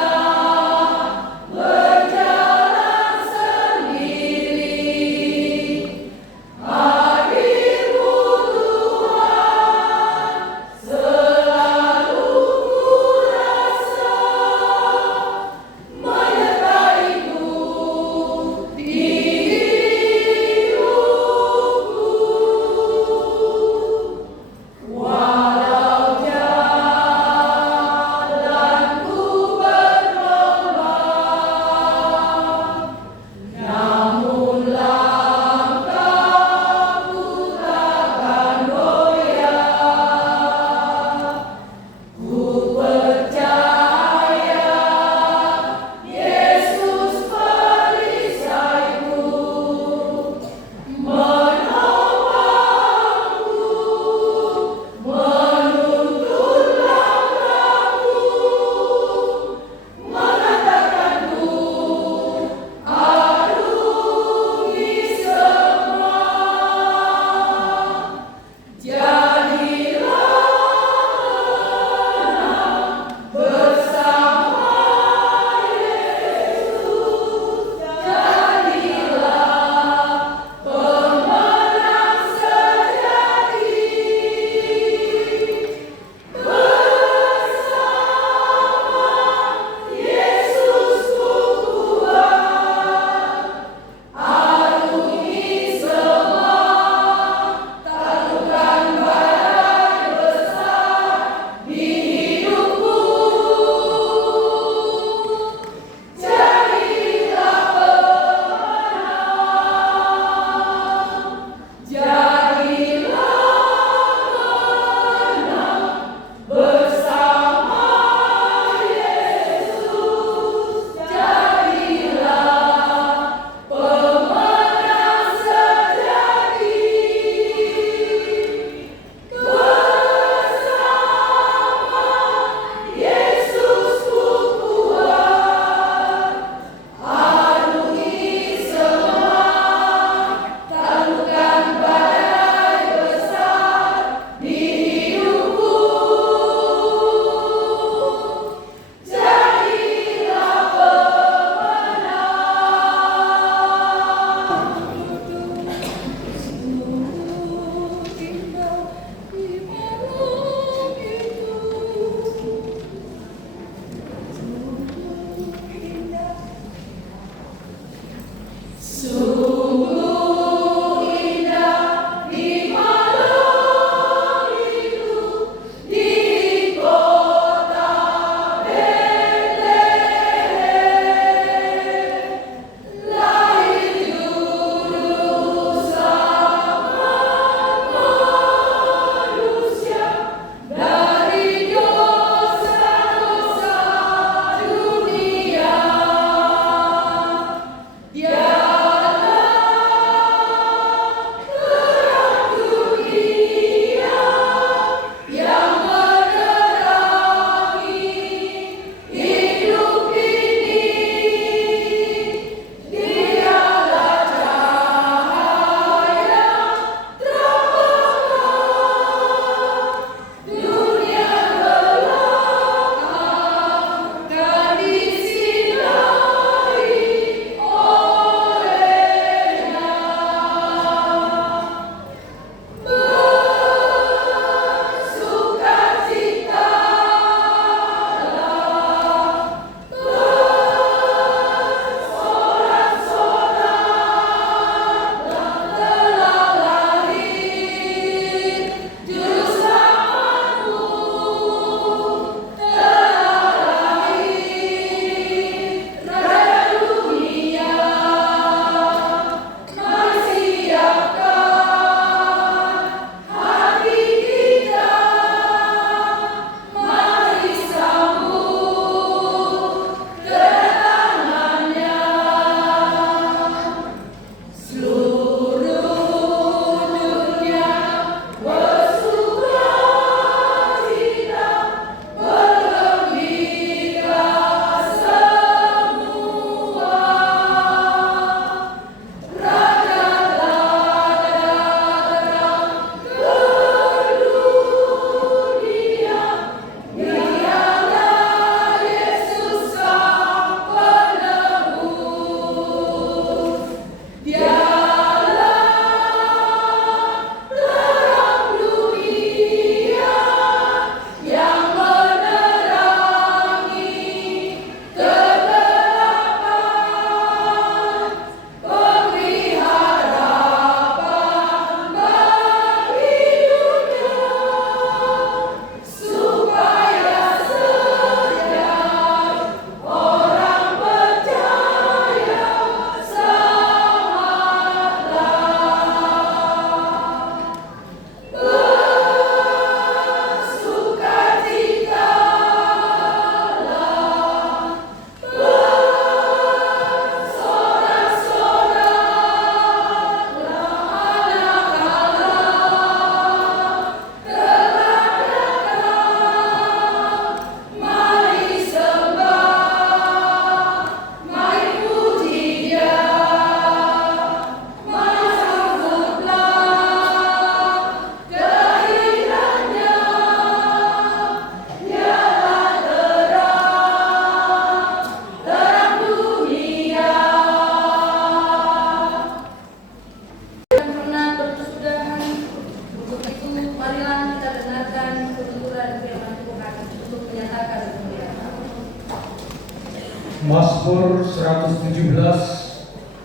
Mazmur 117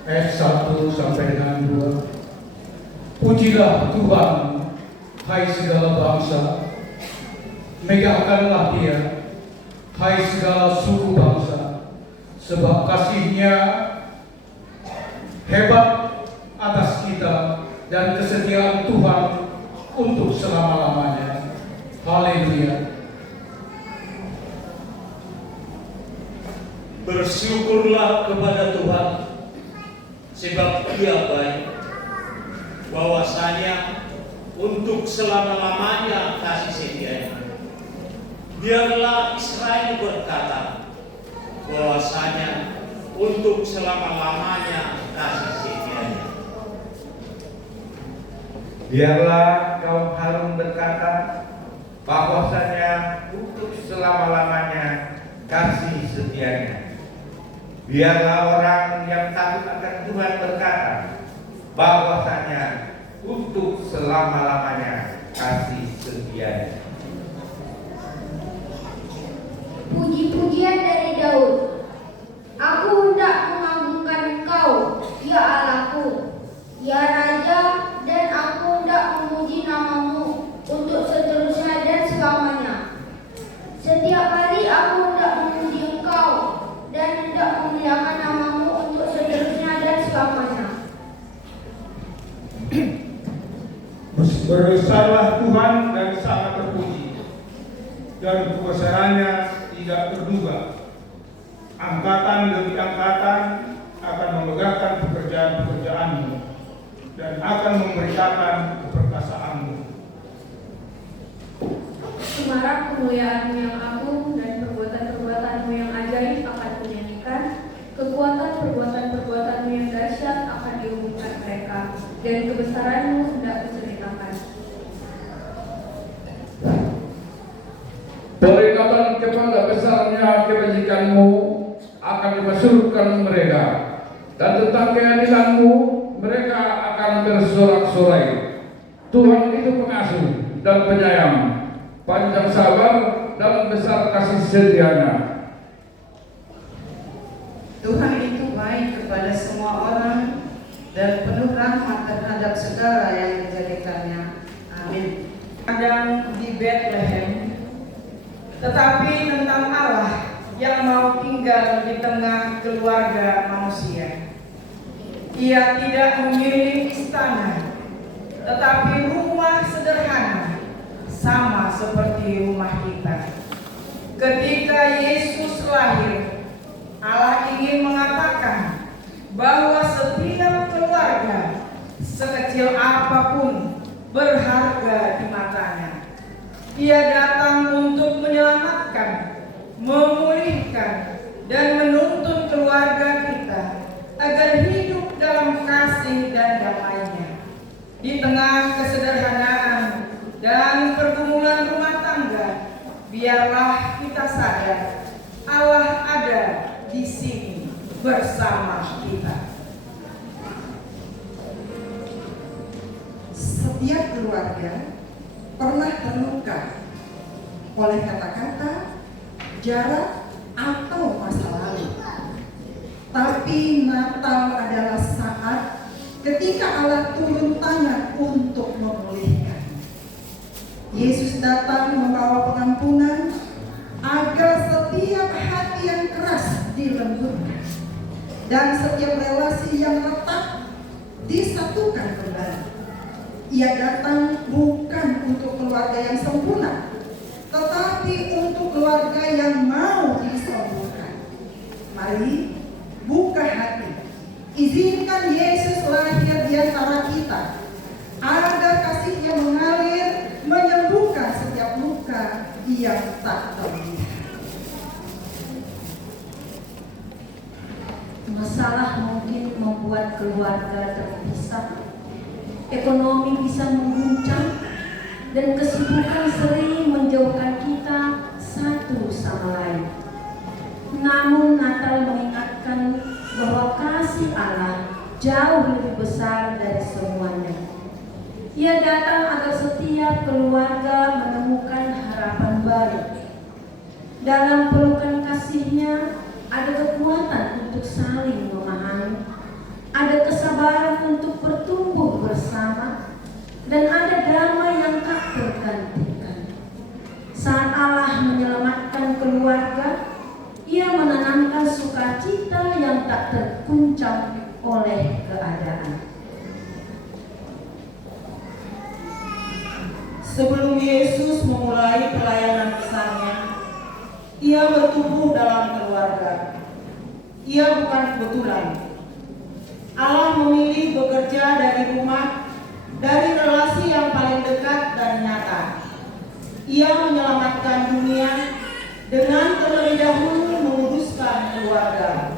ayat 1 sampai dengan 2. Pujilah Tuhan, hai segala bangsa, megahkanlah Dia, hai segala suku bangsa, sebab kasih-Nya hebat atas kita dan kesetiaan Tuhan untuk selama-lamanya. Haleluya. Bersyukurlah kepada Tuhan, sebab Dia baik, bahwasanya untuk selama-lamanya kasih setianya. Biarlah Israel berkata, bahwasanya untuk selama-lamanya kasih setianya. Biarlah kaum Harun berkata, bahwasanya untuk selama-lamanya kasih setianya. Biarlah orang yang takut akan Tuhan berkata, bahwasanya untuk selama-lamanya kasih setianya. Puji-pujian dari Daud. Aku hendak mengagungkan Engkau, ya Allahku, ya Raja, dan aku hendak memuji nama-Mu untuk seterusnya dan selamanya. Setiap hari aku hendak memuji Engkau dan hendak memuliakan nama-Mu untuk seterusnya dan selamanya. Berbesarlah Tuhan dan sangat terpuji, dan kebesarannya tidak terduga. Angkatan demi angkatan akan memegahkan pekerjaan-pekerjaan-Mu dan akan memberitakan keperkasaanmu. Semarak kemuliaan-Mu yang agung dan perbuatan-perbuatan-Mu yang ajaib akan kunyanyikan. Kekuatan perbuatan-perbuatan-Mu yang dahsyat akan diumumkan mereka, dan kebesaran-Mu hendak kuceritakan. Peringatan kepada besarnya kebajikan-Mu akan dimasyhurkan mereka, dan tentang keadilan-Mu mereka akan bersorak-sorai. Tuhan itu pengasuh dan penyayang, panjang sabar dan besar kasih setia-Nya. Tuhan itu baik kepada semua orang dan penuh rahmat terhadap segala yang dijadikannya. Amin. Kadang di Bethlehem, tetapi tentang Allah yang mau tinggal di tengah keluarga manusia. Ia tidak memilih istana, tetapi rumah sederhana, sama seperti rumah kita. Ketika Yesus lahir, Allah ingin mengatakan bahwa setiap keluarga, sekecil apapun, berharga di matanya. Ia datang untuk menyelamatkan, memulihkan, dan menuntun keluarga kita agar hidup dalam kasih dan damainya. Di tengah kesederhanaan dan pergumulan rumah tangga, biarlah kita sadar Allah ada di sini bersama kita. Setiap keluarga pernah terluka oleh kata-kata, jarak, atau masa lalu. Tapi Natal adalah saat ketika Allah turun tangan untuk memulihkan. Yesus datang membawa pengampunan agar setiap hati yang keras dilembutkan dan setiap relasi yang retak disatukan kembali. Ia datang bukan untuk keluarga yang sempurna, tetapi untuk keluarga yang mau disempurnakan. Mari buka hati, izinkan Yesus lahir di antara kita, agar kasih-Nya mengalir menyembuhkan setiap luka yang tak terlihat. Masalah mungkin membuat keluarga terpisah, ekonomi bisa mengguncang, dan kesibukan sering menjauhkan kita satu sama lain. Namun Natal mengingatkan bahwa kasih Allah jauh lebih besar dari semuanya. Ia datang agar setiap keluarga menemukan harapan baru. Dalam pelukan kasih-Nya ada kekuatan untuk saling memahami, ada kesabaran untuk bertumbuh bersama, dan ada damai yang tak tergantikan. Saat Allah menyelamatkan keluarga, Ia menanamkan sukacita yang tak terguncang oleh keadaan. Sebelum Yesus memulai pelayanan besarnya, Ia bertumbuh dalam keluarga. Ia bukan kebetulan. Allah memilih bekerja dari rumah, dari relasi yang paling dekat dan nyata. Ia menyelamatkan dunia dengan terlebih dahulu menguduskan keluarga.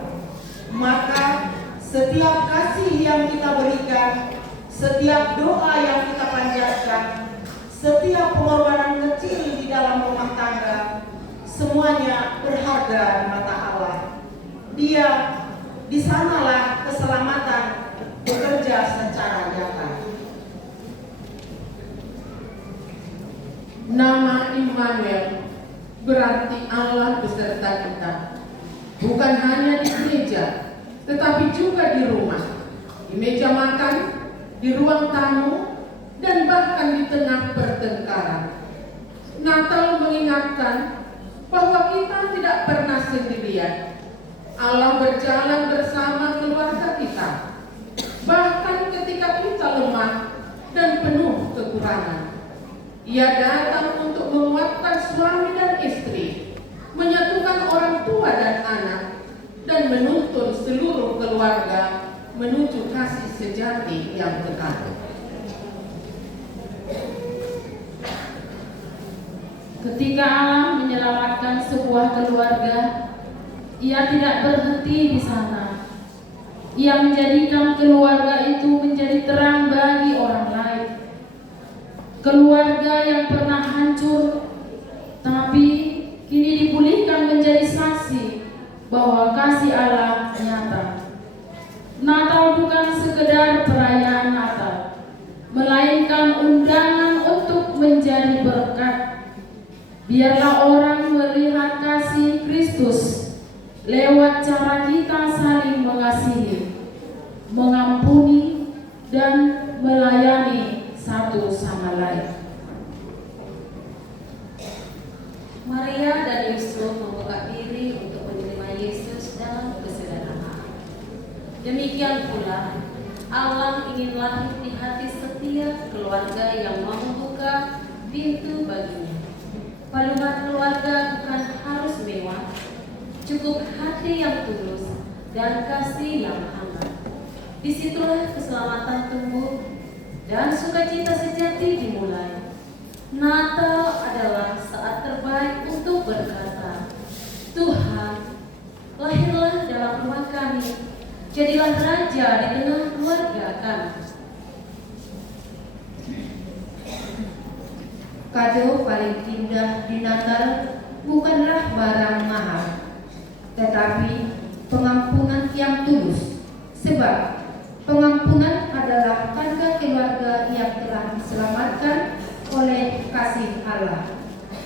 Maka setiap kasih yang kita berikan, setiap doa yang kita panjatkan, setiap pengorbanan kecil di dalam rumah tangga, semuanya berharga di mata Allah. Dia, di sanalah keselamatan bekerja secara nyata. Nama Immanuel berarti Allah beserta kita. Bukan hanya di gereja, tetapi juga di rumah, di meja makan, di ruang tamu, dan bahkan di tengah pertengkaran. Natal mengingatkan bahwa kita tidak pernah sendirian. Allah berjalan bersama keluarga kita, bahkan ketika kita lemah dan penuh kekurangan. Ia datang untuk menguatkan suami dan istri, menyatukan orang tua dan anak, dan menuntun seluruh keluarga menuju kasih sejati yang kekal. Ketika Allah menyelamatkan sebuah keluarga, Ia tidak berhenti di sana. Ia menjadikan keluarga itu menjadi terang bagi orang lain. Keluarga yang pernah hancur, tapi kini dipulihkan menjadi saksi bahwa kasih Allah nyata. Natal bukan sekedar perayaan Natal, melainkan undangan untuk menjadi berkat. Biarlah orang melihat kasih Kristus lewat cara kita saling mengasihi, mengampuni, dan melayani satu sama lain. Maria dan Yusuf membuka diri untuk menerima Yesus dalam kesederhanaan. Demikian pula, Allah ingin lahir di hati setiap keluarga yang mau membuka pintu baginya. Palungan keluarga bukan harus mewah, cukup hati yang tulus dan kasih yang hangat. Disitulah keselamatan tumbuh dan sukacita sejati dimulai. Natal adalah saat terbaik untuk berkata, Tuhan, lahirlah dalam rumah kami, jadilah raja di tengah keluarga kami. Kado paling indah di Natal bukanlah barang mahal, tetapi pengampunan yang tulus. Sebab pengampunan adalah tanda keluarga yang telah diselamatkan oleh kasih Allah.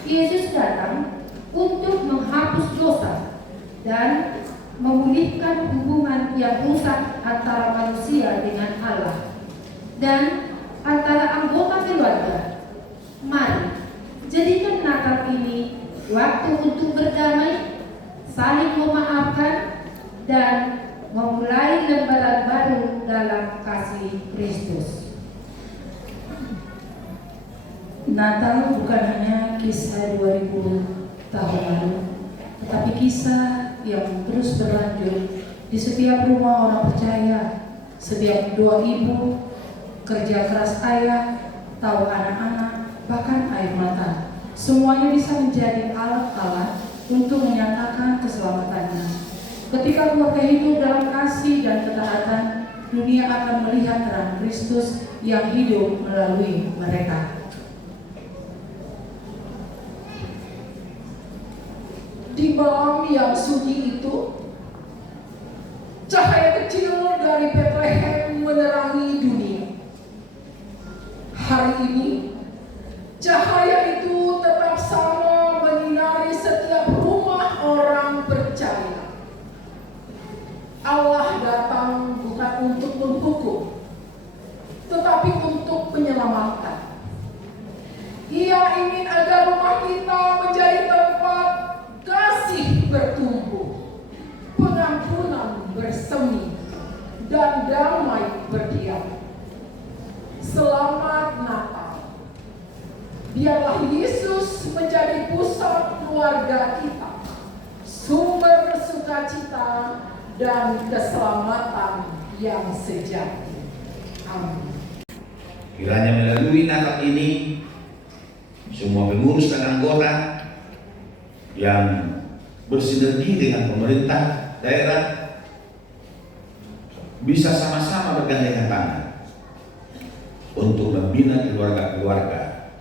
Yesus datang untuk menghapus dosa dan memulihkan hubungan yang rusak antara manusia dengan Allah dan antara anggota keluarga. Mari jadikan Natal ini waktu untuk berdamai, saling memaafkan, dan memulai lembaran baru dalam kasih Kristus. Natal bukan hanya kisah 2000 tahun lalu, tetapi kisah yang terus berlanjut di setiap rumah orang percaya, setiap doa ibu, kerja keras ayah, tahu anak-anak, bahkan air mata. Semuanya bisa menjadi alat Allah untuk menyatakan keselamatannya. Ketika keluarga hidup dalam kasih dan ketaatan, dunia akan melihat terang Kristus yang hidup melalui mereka. Di malam yang sunyi itu, cahaya kecil dari Bethlehem menerangi dunia. Hari ini, cahaya itu tetap sama menyinari setiap rumah orang percaya. Allah datang bukan untuk menghukum, tetapi untuk menyelamatkan. Ia ingin agar rumah kita menjadi tempat kasih bertumbuh, pengampunan bersemi, dan damai berdiam. Selamat Natal. Biarlah Yesus menjadi pusat keluarga kita, sumber sukacita dan keselamatan yang sejati. Amin. Kiranya melalui Natal ini, semua pengurus dan anggota yang bersinergi dengan pemerintah daerah bisa sama-sama bergandengan tangan untuk membina keluarga-keluarga,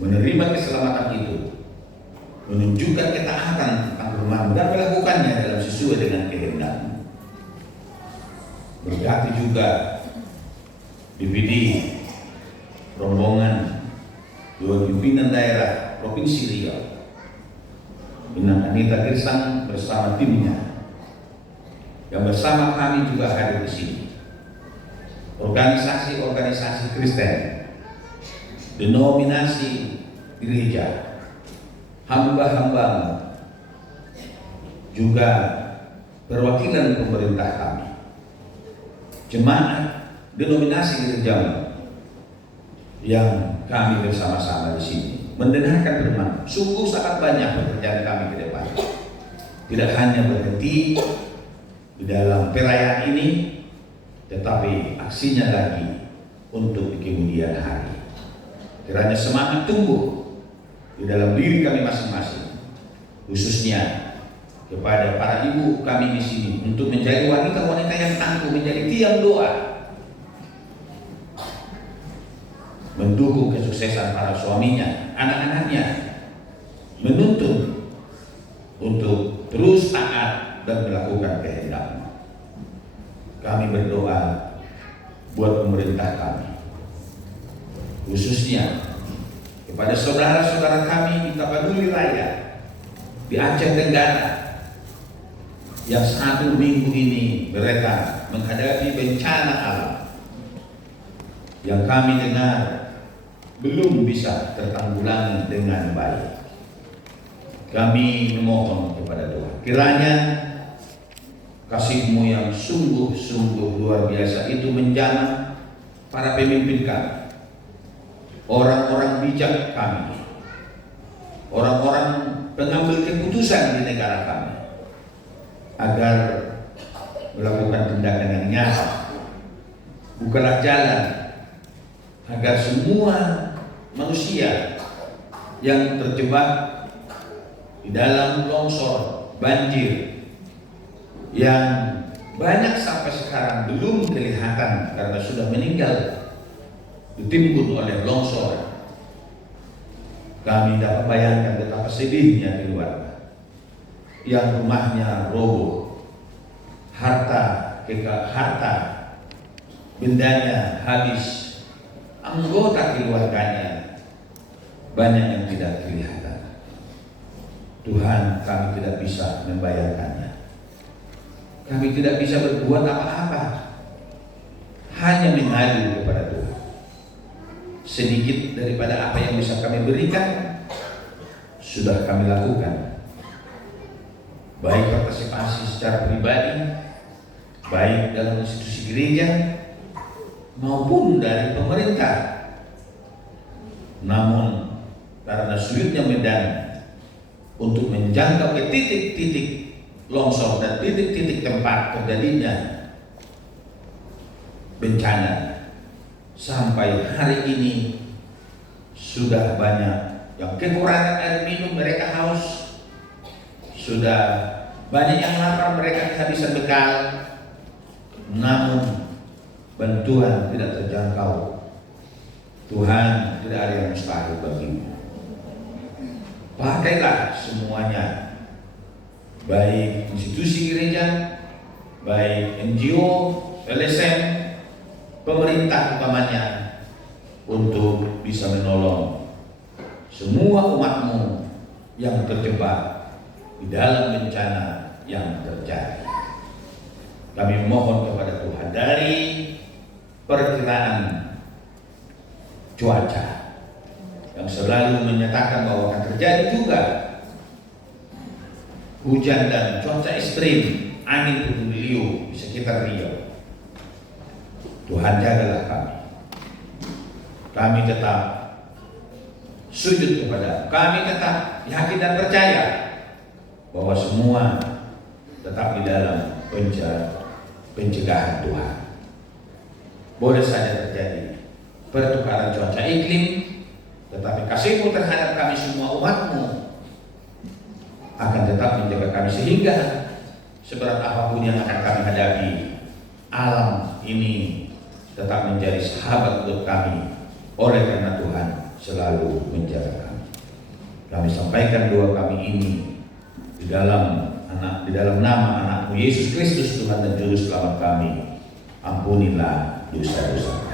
menerima keselamatan itu, menunjukkan ketaatan tentang rumah dan melakukannya dalam sesuai dengan kehendak-Mu. Berkati juga DPD rombongan dua pimpinan daerah Provinsi Riau, Minang Anita Gersang bersama timnya, yang bersama kami juga hadir di sini. Organisasi-organisasi Kristen, denominasi gereja, hamba-hamba, juga perwakilan pemerintah kami, jemaat denominasi gereja yang kami bersama-sama di sini mendengarkan firman. Sungguh sangat banyak pekerjaan kami ke depan. Tidak hanya berhenti di dalam perayaan ini, tetapi aksinya lagi untuk di kemudian hari. Kiranya semangat tumbuh di dalam diri kami masing-masing, khususnya kepada para ibu kami di sini untuk menjadi wanita-wanita yang tangguh, menjadi tiang doa, mendukung kesuksesan para suaminya, anak-anaknya, menuntun untuk terus taat dan melakukan kehendak-Mu. Kami berdoa buat pemerintah kami, khususnya kepada saudara-saudara kami di Tapanuli Raya, di Aceh Tenggara, yang 1 minggu ini mereka menghadapi bencana alam yang kami dengar belum bisa tertanggulangi dengan baik. Kami memohon kepada Tuhan, kiranya kasih-Mu yang sungguh-sungguh luar biasa itu menjamah para pemimpin kami, orang-orang bijak kami, orang-orang pengambil keputusan di negara kami, agar melakukan tindakan yang nyata. Bukalah jalan agar semua manusia yang terjebak di dalam longsor, banjir, yang banyak sampai sekarang belum kelihatan karena sudah meninggal ditimbun oleh longsor. Kami dapat bayangkan betapa sedihnya keluarga yang rumahnya roboh, harta bendanya habis, anggota keluarganya banyak yang tidak kelihatan. Tuhan, kami tidak bisa membayangkannya. Kami tidak bisa berbuat apa-apa, hanya mengadu kepada Tuhan. Sedikit daripada apa yang bisa kami berikan sudah kami lakukan, baik partisipasi secara pribadi, baik dalam institusi gereja maupun dari pemerintah. Namun karena sulitnya medan untuk menjangkau ke titik-titik longsor dan titik-titik tempat terjadinya bencana, sampai hari ini sudah banyak yang kekurangan air minum, mereka haus. Sudah banyak yang lapar, mereka kehabisan bekal. Namun bantuan tidak terjangkau. Tuhan, tidak ada yang mustahil bagimu. Pakailah semuanya, baik institusi gereja, baik NGO, LSM, pemerintah utamanya, untuk bisa menolong semua umat-Mu yang terjebak di dalam bencana yang terjadi. Kami mohon kepada Tuhan dari perkiraan cuaca yang selalu menyatakan bahwa akan terjadi juga hujan dan cuaca ekstrim, angin puting beliung di sekitar Riau. Tuhan jagalah kami. Kami tetap sujud kepada, kami tetap yakin dan percaya bahwa semua tetap di dalam pencegahan Tuhan. Boleh saja terjadi pertukaran cuaca iklim, tetapi kasih-Mu terhadap kami semua umat-Mu akan tetap menjaga kami sehingga seberat apapun yang akan kami hadapi, alam ini tetap menjadi sahabat untuk kami oleh karena Tuhan selalu menjaga kami. Kami sampaikan doa kami ini di dalam nama anak-Mu Yesus Kristus, Tuhan dan Juru Selamat kami. Ampunilah dosa-dosa.